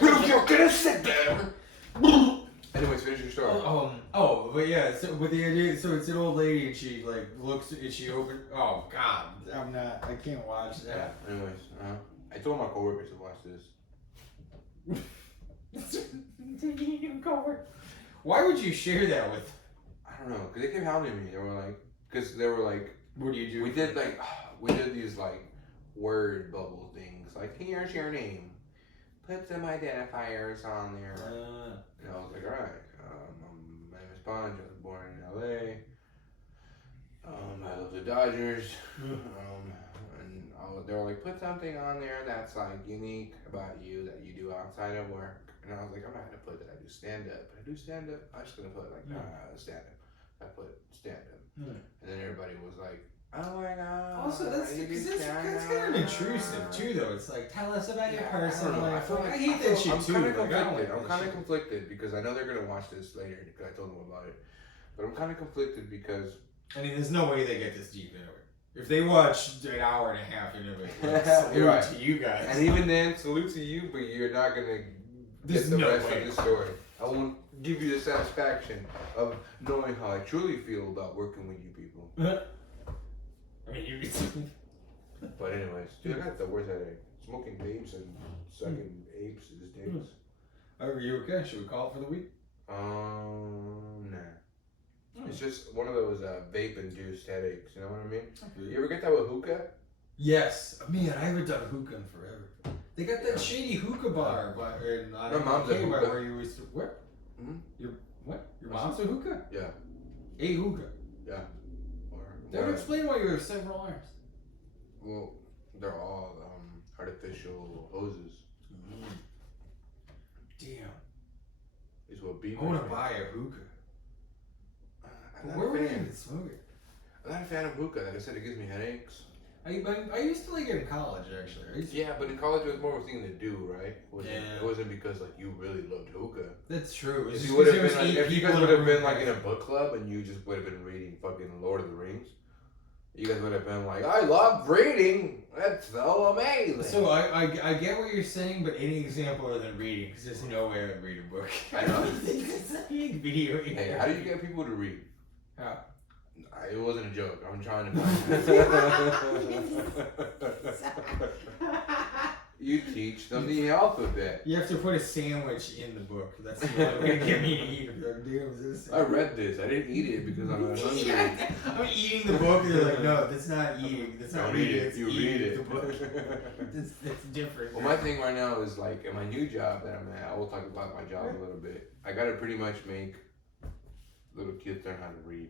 You're gonna sit there. Anyways, finish your story. But yeah, with the idea, so it's an old lady and she like looks and she opens. Oh God, I can't watch that. Yeah. Anyways, I told my coworkers to watch this. Why would you share that with? I don't know, cause they kept hounding me. They were like, what do you do? We did these like word bubble things. Like, here's your name. Put some identifiers on there. And I was like, alright, my name is Sponge, I was born in LA. I love the Dodgers. And they were like, put something on there that's like unique about you that you do outside of work. And I was like, I'm not gonna put that I do stand up. But I do stand up, I'm just gonna put like stand up. I put stand up. And then everybody was like, Oh my god. Also, that's kind of intrusive too, though. It's like, tell us about your personal life. I hate that shit too. I'm kind of conflicted because I know they're gonna watch this later because I told them about it. But I'm kind of conflicted because I mean, there's no way they get this deep into it. If they watch an hour and a half into it, salute right. to you guys. And even then, salute to you, but you're not gonna get the rest of the story. I won't give you the satisfaction of knowing how I truly feel about working with you people. I mean, you. But anyways, dude, I got the worst headache. Smoking vapes and sucking apes is days. Are you okay? Should we call it for the week? Nah. It's just one of those vape-induced headaches. You know what I mean? You ever get that with hookah? Yes. Man, I haven't done hookah in forever. They got that shady hookah bar, My mom's a hookah. Where you used to what? Mm-hmm. Your mom's a hookah? Yeah. A hookah. Yeah. That would explain why you have several arms. Well, they're all artificial hoses. Damn. Is what beef. I want to buy a hookah. Where were you even smoke it? I'm not a fan of hookah. Like I said, it gives me headaches. I used to like it in college, actually. Yeah, but in college it was more of a thing to do, right? Yeah. It wasn't because like you really loved hookah. That's true. If you guys would have been like in a book club and you just would have been reading fucking Lord of the Rings, you guys would have been like, I love reading. That's so amazing. So I get what you're saying, but any example other than reading, because there's no way I'd read a book. I know. It's a big video. Hey, how do you get people to read? How? It wasn't a joke. I'm trying to. You teach them the alphabet. You have to put a sandwich in the book. That's the only way to get me to eat it. Like, damn, is this I read this. I didn't eat it because I'm not hungry. I'm eating the book, and they're like, no, that's not eating. That's not reading. It's you eating read it. the book. It's different. Well, my thing right now is like, in my new job that I'm at, I will talk about my job a little bit. I gotta pretty much make little kids learn how to read.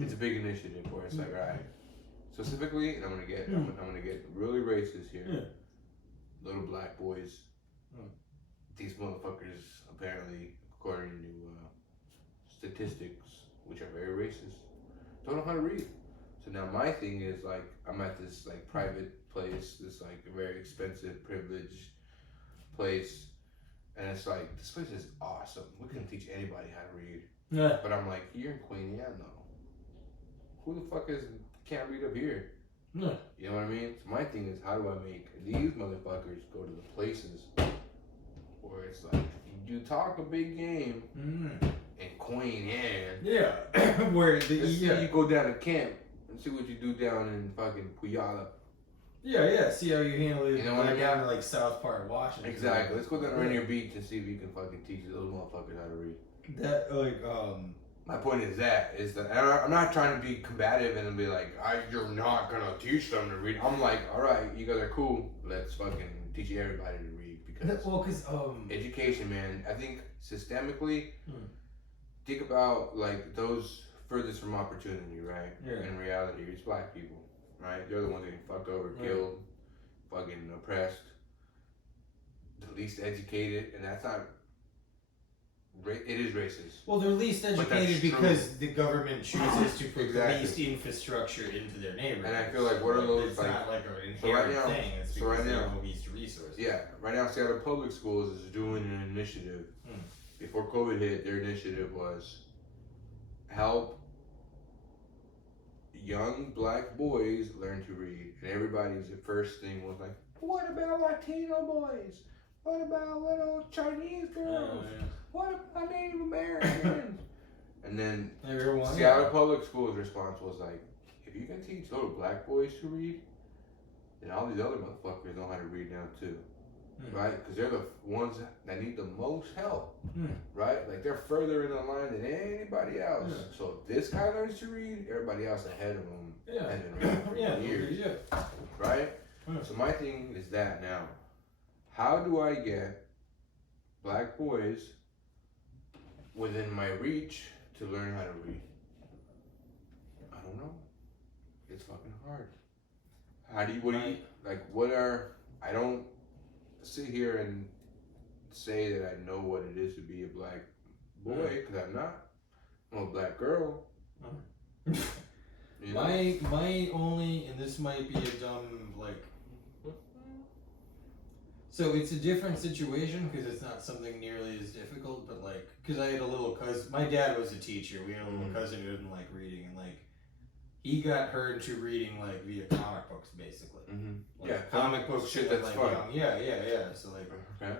It's a big initiative where it's like, all right, specifically, and I'm gonna get really racist here. Little black boys. These motherfuckers, apparently, according to statistics, which are very racist, don't know how to read. So now my thing is like, I'm at this like private place, this like very expensive, privileged place, and it's like, this place is awesome. We can teach anybody how to read. Yeah. But I'm like, you're in Queen, yeah, no. Who the fuck can't read up here? No. You know what I mean? So my thing is, how do I make these motherfuckers go to the places where it's like, you talk a big game in Queen Anne. Yeah. Where you go down to camp and see what you do down in fucking Puyallup. Yeah. See how you handle it. You know what I mean? Down to like South Park, Washington. Exactly. Let's go down to Rainier Beach and see if we can fucking teach those motherfuckers how to read. That My point is that I'm not trying to be combative and be like, you're not gonna teach them to read. I'm like, all right, you guys are cool. Let's fucking teach everybody to read because education, man. I think systemically, think about like those furthest from opportunity, right? Yeah. In reality, it's black people, right? They're the ones getting fucked over, killed, fucking oppressed, the least educated, and that's not. It is racist. Well, they're least educated because the government chooses to put the least infrastructure into their neighborhood. And I feel like what are those it's like? not like an inherent thing. It's because they have the least resources. Yeah, right now Seattle Public Schools is doing an initiative. Before COVID hit, their initiative was help young black boys learn to read. And everybody's first thing was like, what about Latino boys? What about little Chinese girls? What about Native Americans? And then Seattle Public Schools' response was like, if you can teach little black boys to read, then all these other motherfuckers know how to read now too. Right? Because they're the ones that need the most help. Right? Like they're further in the line than anybody else. So if this guy learns to read, everybody else ahead of him has been reading for years. Right? So my thing is that now. How do I get black boys within my reach to learn how to read? I don't know. It's fucking hard. I don't sit here and say that I know what it is to be a black boy, because I'm not. I'm a black girl. You You know? My only, and this might be a dumb, like, so it's a different situation because it's not something nearly as difficult, but like, because I had a little cousin, my dad was a teacher, we had a little cousin who didn't like reading, and like, he got her into reading like via comic books, basically. Mm-hmm. Like, comic books shit that, that's like, fun. Yeah. So like, Okay.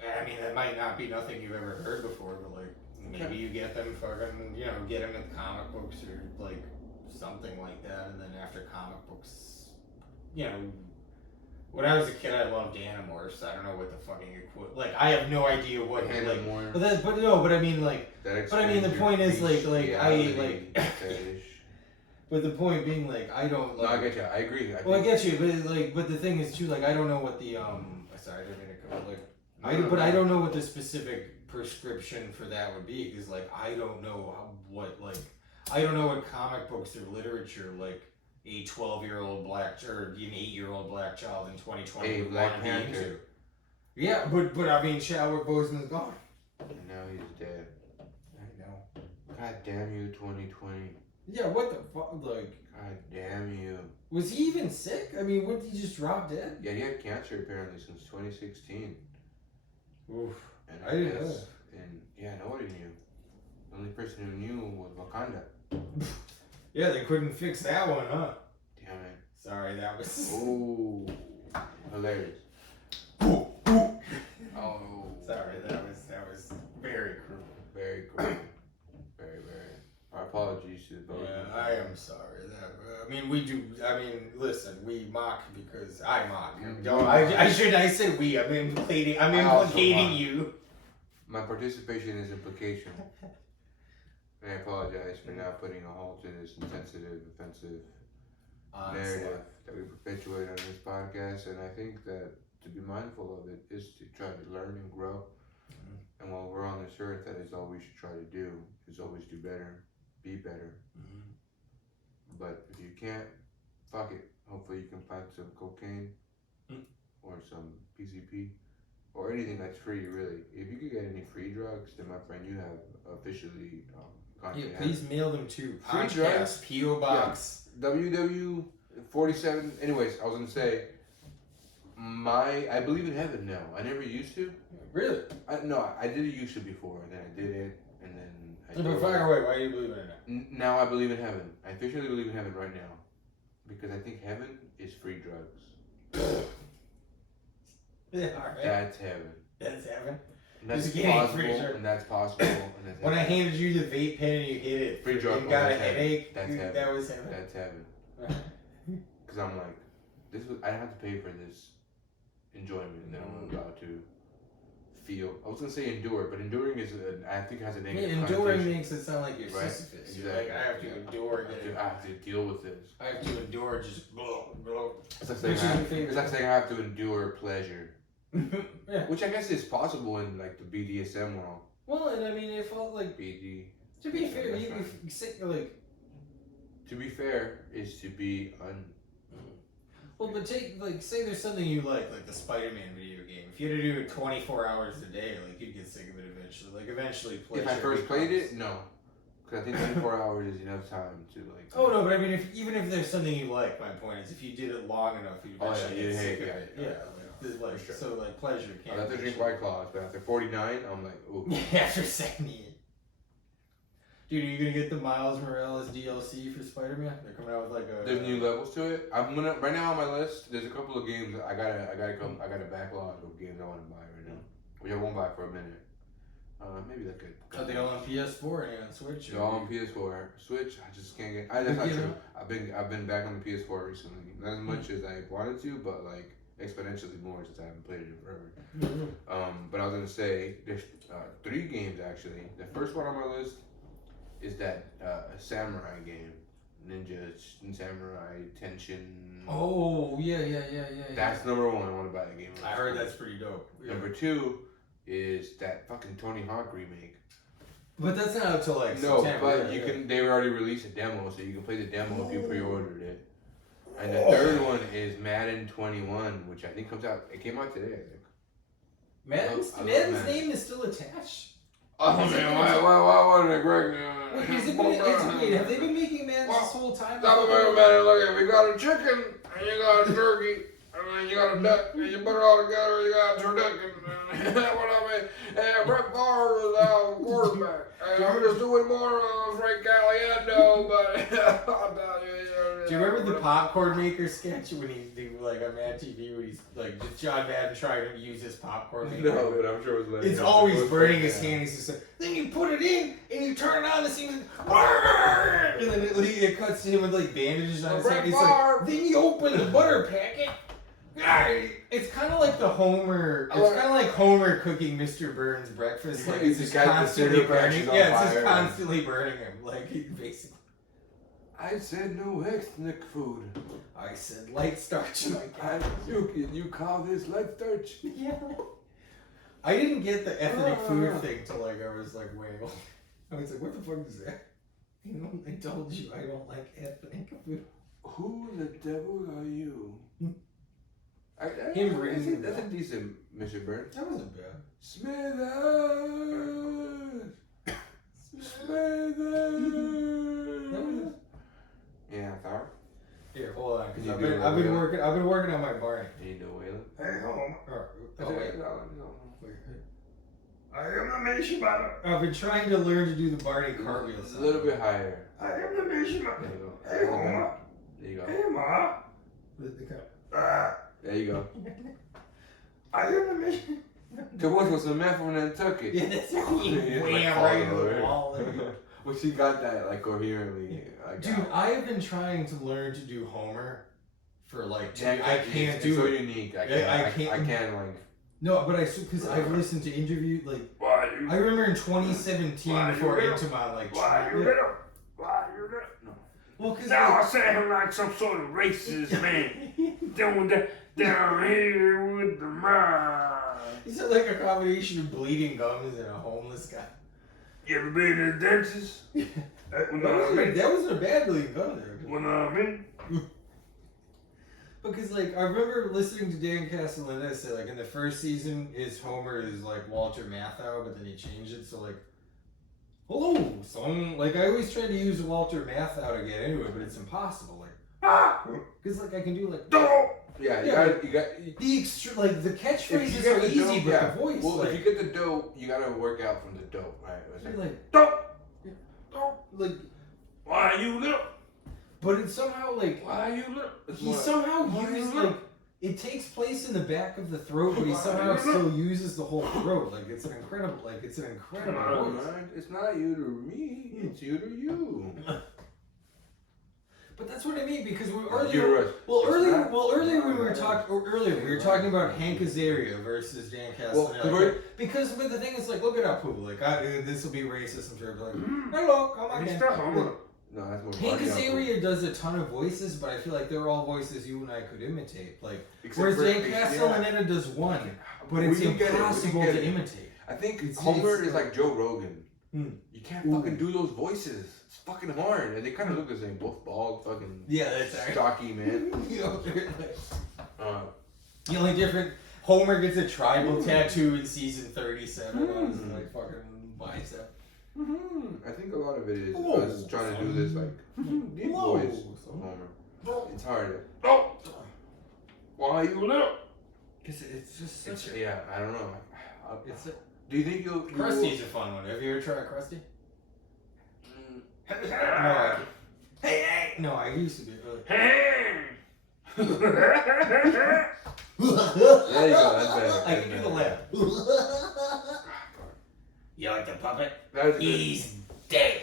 I mean, that might not be nothing you've ever heard before, but like, maybe you get them fucking, you know, get them in comic books or like something like that, and then after comic books, you know, when I was a kid, I loved Animorphs. I don't know what the fucking like, I have no idea what Animorphs. But I mean, like, but I mean, the point is, like, but the point being, like, I don't. Like, no, I get you. I agree. I get you, but the thing is too, like, I don't know what the Sorry, I didn't mean to cover, like, I don't know what the specific prescription for that would be, because like I don't know what comic books or literature like a 12-year-old black or an 8-year-old black child in 2020 would want to be into. Yeah, but I mean, Chadwick Boseman's gone. And now he's dead. I know. God damn you, 2020. Yeah, what the fuck? Like, God damn you. Was he even sick? I mean, what, did he just drop dead? Yeah, he had cancer apparently since 2016. Oof. And I didn't know. And yeah, nobody knew. The only person who knew was Wakanda. Yeah, they couldn't fix that one, huh? Damn it. Sorry, that was. Ooh. Hilarious. Oh. Sorry, that was very cruel. Very cruel. Very. Our apologies to both. Yeah, I am sorry. I mean, we do. I mean, listen, we mock because I mock. I said we. I'm implicating you. My participation is implication. And I apologize for not putting a halt to this insensitive, offensive narrative that we perpetuate on this podcast. And I think that to be mindful of it is to try to learn and grow. Mm-hmm. And while we're on this earth, that is all we should try to do, is always do better, be better. Mm-hmm. But if you can't, fuck it. Hopefully you can find some cocaine or some PCP or anything that's free, really. If you could get any free drugs, then my friend, you have officially please mail them to free drugs, P.O. Box. Yeah. WW47. Anyways, I was gonna say, I believe in heaven now. I never used to. Really? No, I did used to before, and then I did it, and then But fire away, why do you believe in it now? Now I believe in heaven. I officially believe in heaven right now. Because I think heaven is free drugs. Yeah, right. That's heaven. That's heaven? And that's possible. And that's possible. And when I handed you the vape pen and you hit it, free drug, you got a headache. That's heaven. That was heaven. That's heaven. Because I'm like, I have to pay for this enjoyment that I'm about to feel. I was gonna say endure, but enduring I think has a negative enduring makes it sound like you're Sisyphus. Exactly. You're like, I have to endure it. I have to deal with this. I have to endure just blow. It's like saying I have to endure pleasure. Yeah. Which I guess is possible in like the BDSM world. Well, and I mean, it felt like BD. To be fair, you say like. To be fair is to be Well, but say there's something you like the Spider-Man video game. If you had to do it 24 hours a day, like, you'd get sick of it eventually. Like, eventually, if I first played it, no. Because I think 24 hours is enough time to, like... Oh, no, but I mean, even if there's something you like, my point is, if you did it long enough, you'd eventually get sick of it. Yeah, sure. So, like, pleasure can't... I have to drink White Claws, but after 49, I'm like, ooh. After 70. Dude, are you gonna get the Miles Morales DLC for Spider-Man? They're coming out with like a. There's new levels to it. I'm gonna right now on my list. There's a couple of games I got a backlog of games I want to buy right now, which I won't buy for a minute. Maybe like a. Are they all on PS4 and on Switch? They're all on PS4. Switch, I just can't get. That's not true. I've been back on the PS4 recently. Not as much as I wanted to, but like exponentially more since I haven't played it in forever. But I was gonna say there's 3 games actually. The first one on my list is that samurai game, Ninja Samurai Tension. Oh yeah. That's number 1. I want to buy that game. I heard that's pretty dope. Yeah. Number 2 is that fucking Tony Hawk remake. But that's not up till like no, September. but you can. They already released a demo, so you can play the demo if you pre-ordered it. And the third one is Madden 21, which I think comes out. It came out today, I think. Madden's name is still attached. Oh man, why wasn't it correct now? Have they been making mans this whole time? Stop a minute, man. Look, we got a chicken, and you got a turkey, and then you got a duck, and you put it all together, you got a turducken. What I mean? And Brett Favre is our quarterback. And I'm just doing more Frank Caliendo, but I'll tell you. Do you remember the popcorn maker sketch when he do like on Mad TV when he's like just John Madden trying to use his popcorn maker? No, but I'm sure it was. It's always burning his hand. He's just like, then you put it in and you turn it on. The scene, and then it cuts to him with like bandages on his hand. He's like, then you open the butter packet. It's kind of like the Homer. It's kind of like Homer cooking Mr. Burns breakfast. Like it's just constantly burning. Yeah, it's just constantly burning him. Like he basically. I said no ethnic food. I said light starch. You call this light starch? Yeah. I didn't get the ethnic food thing till like I was like way old. I was like, what the fuck is that? You know, I told you I don't like ethnic food. Who the devil are you? That's a decent Mr. Burns. That wasn't bad. Smithers! Smithers! Yeah, Thor. Here, hold on, because I've been working on my Barney. You do Waylon? Hey, home. Oh, wait. I am the Mission Man. I've been trying to learn to do the Barney cartwheel. A little bit higher. I am the Mission Man. There you go. Hey, home. There you go. Hey, ma. There you go. I am the Mission. The one was a meth from Nantucket. Yeah, that's right in the wall. Well, she got that like coherently. Dude, I have been trying to learn to do Homer for like 2 years. I can't do it. It's so it. unique. I can't like. No, but because I've listened to interviews like. I remember in 2017 before Intimon like. Why you little? No. Well, because now I sound like some sort of racist man. down here with the mind. He said like a combination of bleeding gums and a homeless guy. You ever been to the dentist? That wasn't a bad bleeding gum there. When I'm in. Because like I remember listening to Dan Castellaneta say like in the first season his Homer is like Walter Matthau, but then he changed it so like hello son. Like I always try to use Walter Matthau to get into it, but it's impossible. Like because like I can do like yeah, you got the the catchphrases are easy, but the voice. Well, if you get the dough, you gotta work out from the dough, right? You're like Don't. like Why you little? but it's somehow like Why you little? he somehow uses like it takes place in the back of the throat, but he somehow still uses the whole throat. Like it's an incredible voice. It's not you to me, it's you to you. But that's what I mean because earlier when we were talking about Hank Azaria versus Dan Castellaneta. Well, because but the thing is like look it up, Pooh. Like this will be racist. I'm sure. Like hello, come on. No, that's more. Hank Azaria does a ton of voices, but I feel like they're all voices you and I could imitate. Like except whereas Dan Castellaneta does one, but it's impossible to imitate. I think Homer is like Joe Rogan. You can't fucking do those voices. It's fucking hard, and they kind of look the same. Both bald, fucking that's stocky man. The only different Homer gets a tribal tattoo in season 37 on his like fucking bicep. I think a lot of it is us trying to do this like deep voice. Homer, it's hard. Why you little? Because it's just such a I don't know. Do you think you'll? Krusty's a fun one. Have you ever tried Krusty? No. Hey! No, I used to be. Hey! There you go. That's better. I can do the laugh. You like the puppet? He's dead.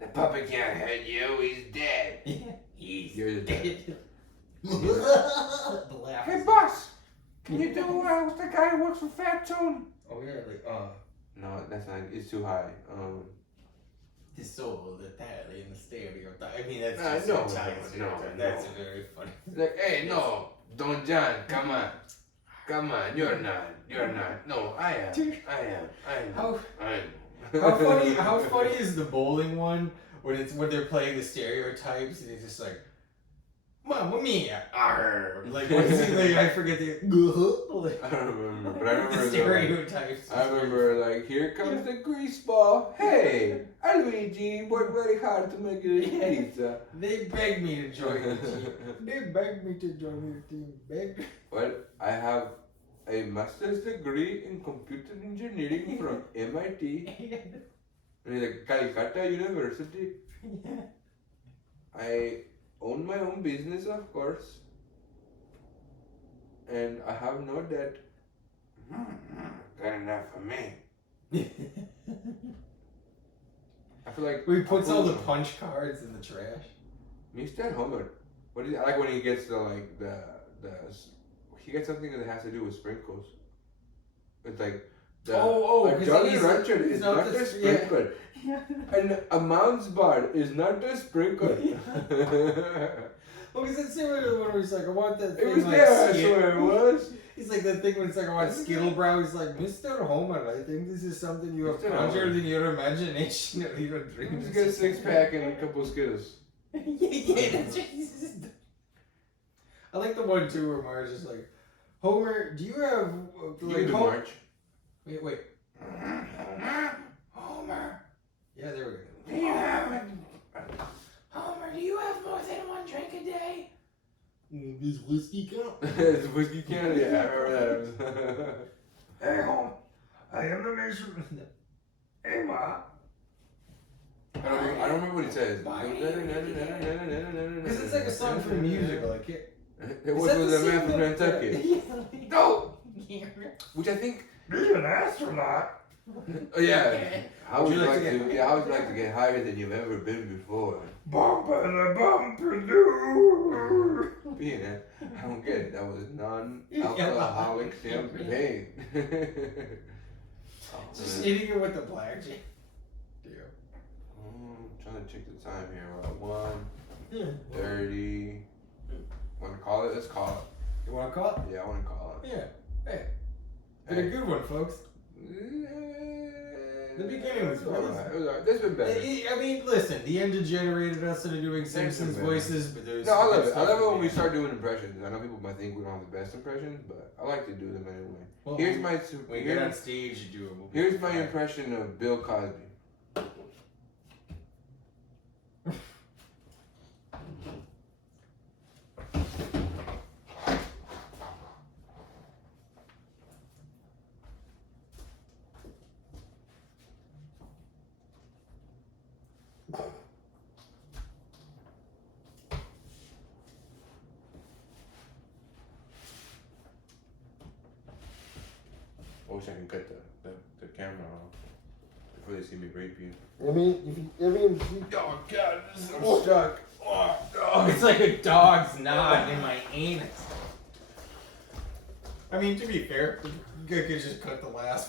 The puppet can't hurt you. He's dead. You're the dead. The laugh. Hey, boss! Can you do what's the guy who works for Fat Tune? Oh yeah, like No, that's not. It's too high. The soul, the tally, and the stereotype. I mean, that's just no. That's very funny. Like, hey, no, Don John, come on, you're not. No, I am. How funny is the bowling one when they're playing the stereotypes and it's just like, Mamma mia! Arr. Like, what is he like? I forget the. Like, I don't remember, but I remember the stereotypes. I remember, like, here comes the grease ball. Hey, Luigi worked very hard to make you a pizza. They begged me to join the team. They begged me to join your team. Begged. Well, I have a master's degree in computer engineering from MIT. And like Calcutta University. I own my own business, of course. And I have no debt. Good enough for me. I feel like We puts all the punch cards in the trash. Mr. Homer. What do you, I like when he gets the like the he gets something that has to do with sprinkles. It's like the a Jolly Rancher is not a sprinkle. Yeah. And a Mounds bar is not a sprinkle. Well, because it's similar to when he's like, I want that thing. It was like, there, I swear it was. He's like that thing when it's like, I want Skittlebrow. He's like, Mr. Homer, I think this is something you have Mr. conjured in your imagination or your dreams. Just get a 6-pack and a couple of Skittles. Yeah, that's right. I like the one too where Marge is like, Homer, do you have like March. Wait. Homer. Yeah, there we go. Do you have Homer, do you have more than one drink a day? This whiskey count? It's whiskey can? Yeah, I remember that. Hey, Homer, I am the measurement. Hey, Ma. I don't remember what he says. Because it's like a song from a musical. Like it was a man from Nantucket. No! Which I think. Be an astronaut. Oh, yeah. How would you like to get higher than you've ever been before? Bumper the bumper do. Being that, I don't get it. That was non-alcoholic champagne. Just hitting it with the blackjack. Trying to check the time here. We're at 1:30. Want to call it? Let's call it. You want to call it? Yeah, I want to call it. Yeah. Hey. Been a good one, folks. The beginning was alright. It was alright. This been better. I mean, listen, the end degenerated us into doing Simpsons voices, but there's no, I love it. I love it when we start doing impressions. I know people might think we don't have the best impressions, but I like to do them anyway. Well, here's my when you get on stage, you do them. Here's my impression of Bill Cosby. I wish I can cut the camera off before they see me rape you. I mean, Oh God, I'm stuck. Oh, it's like a dog's knot in my anus. I mean, to be fair, you could just cut the last few.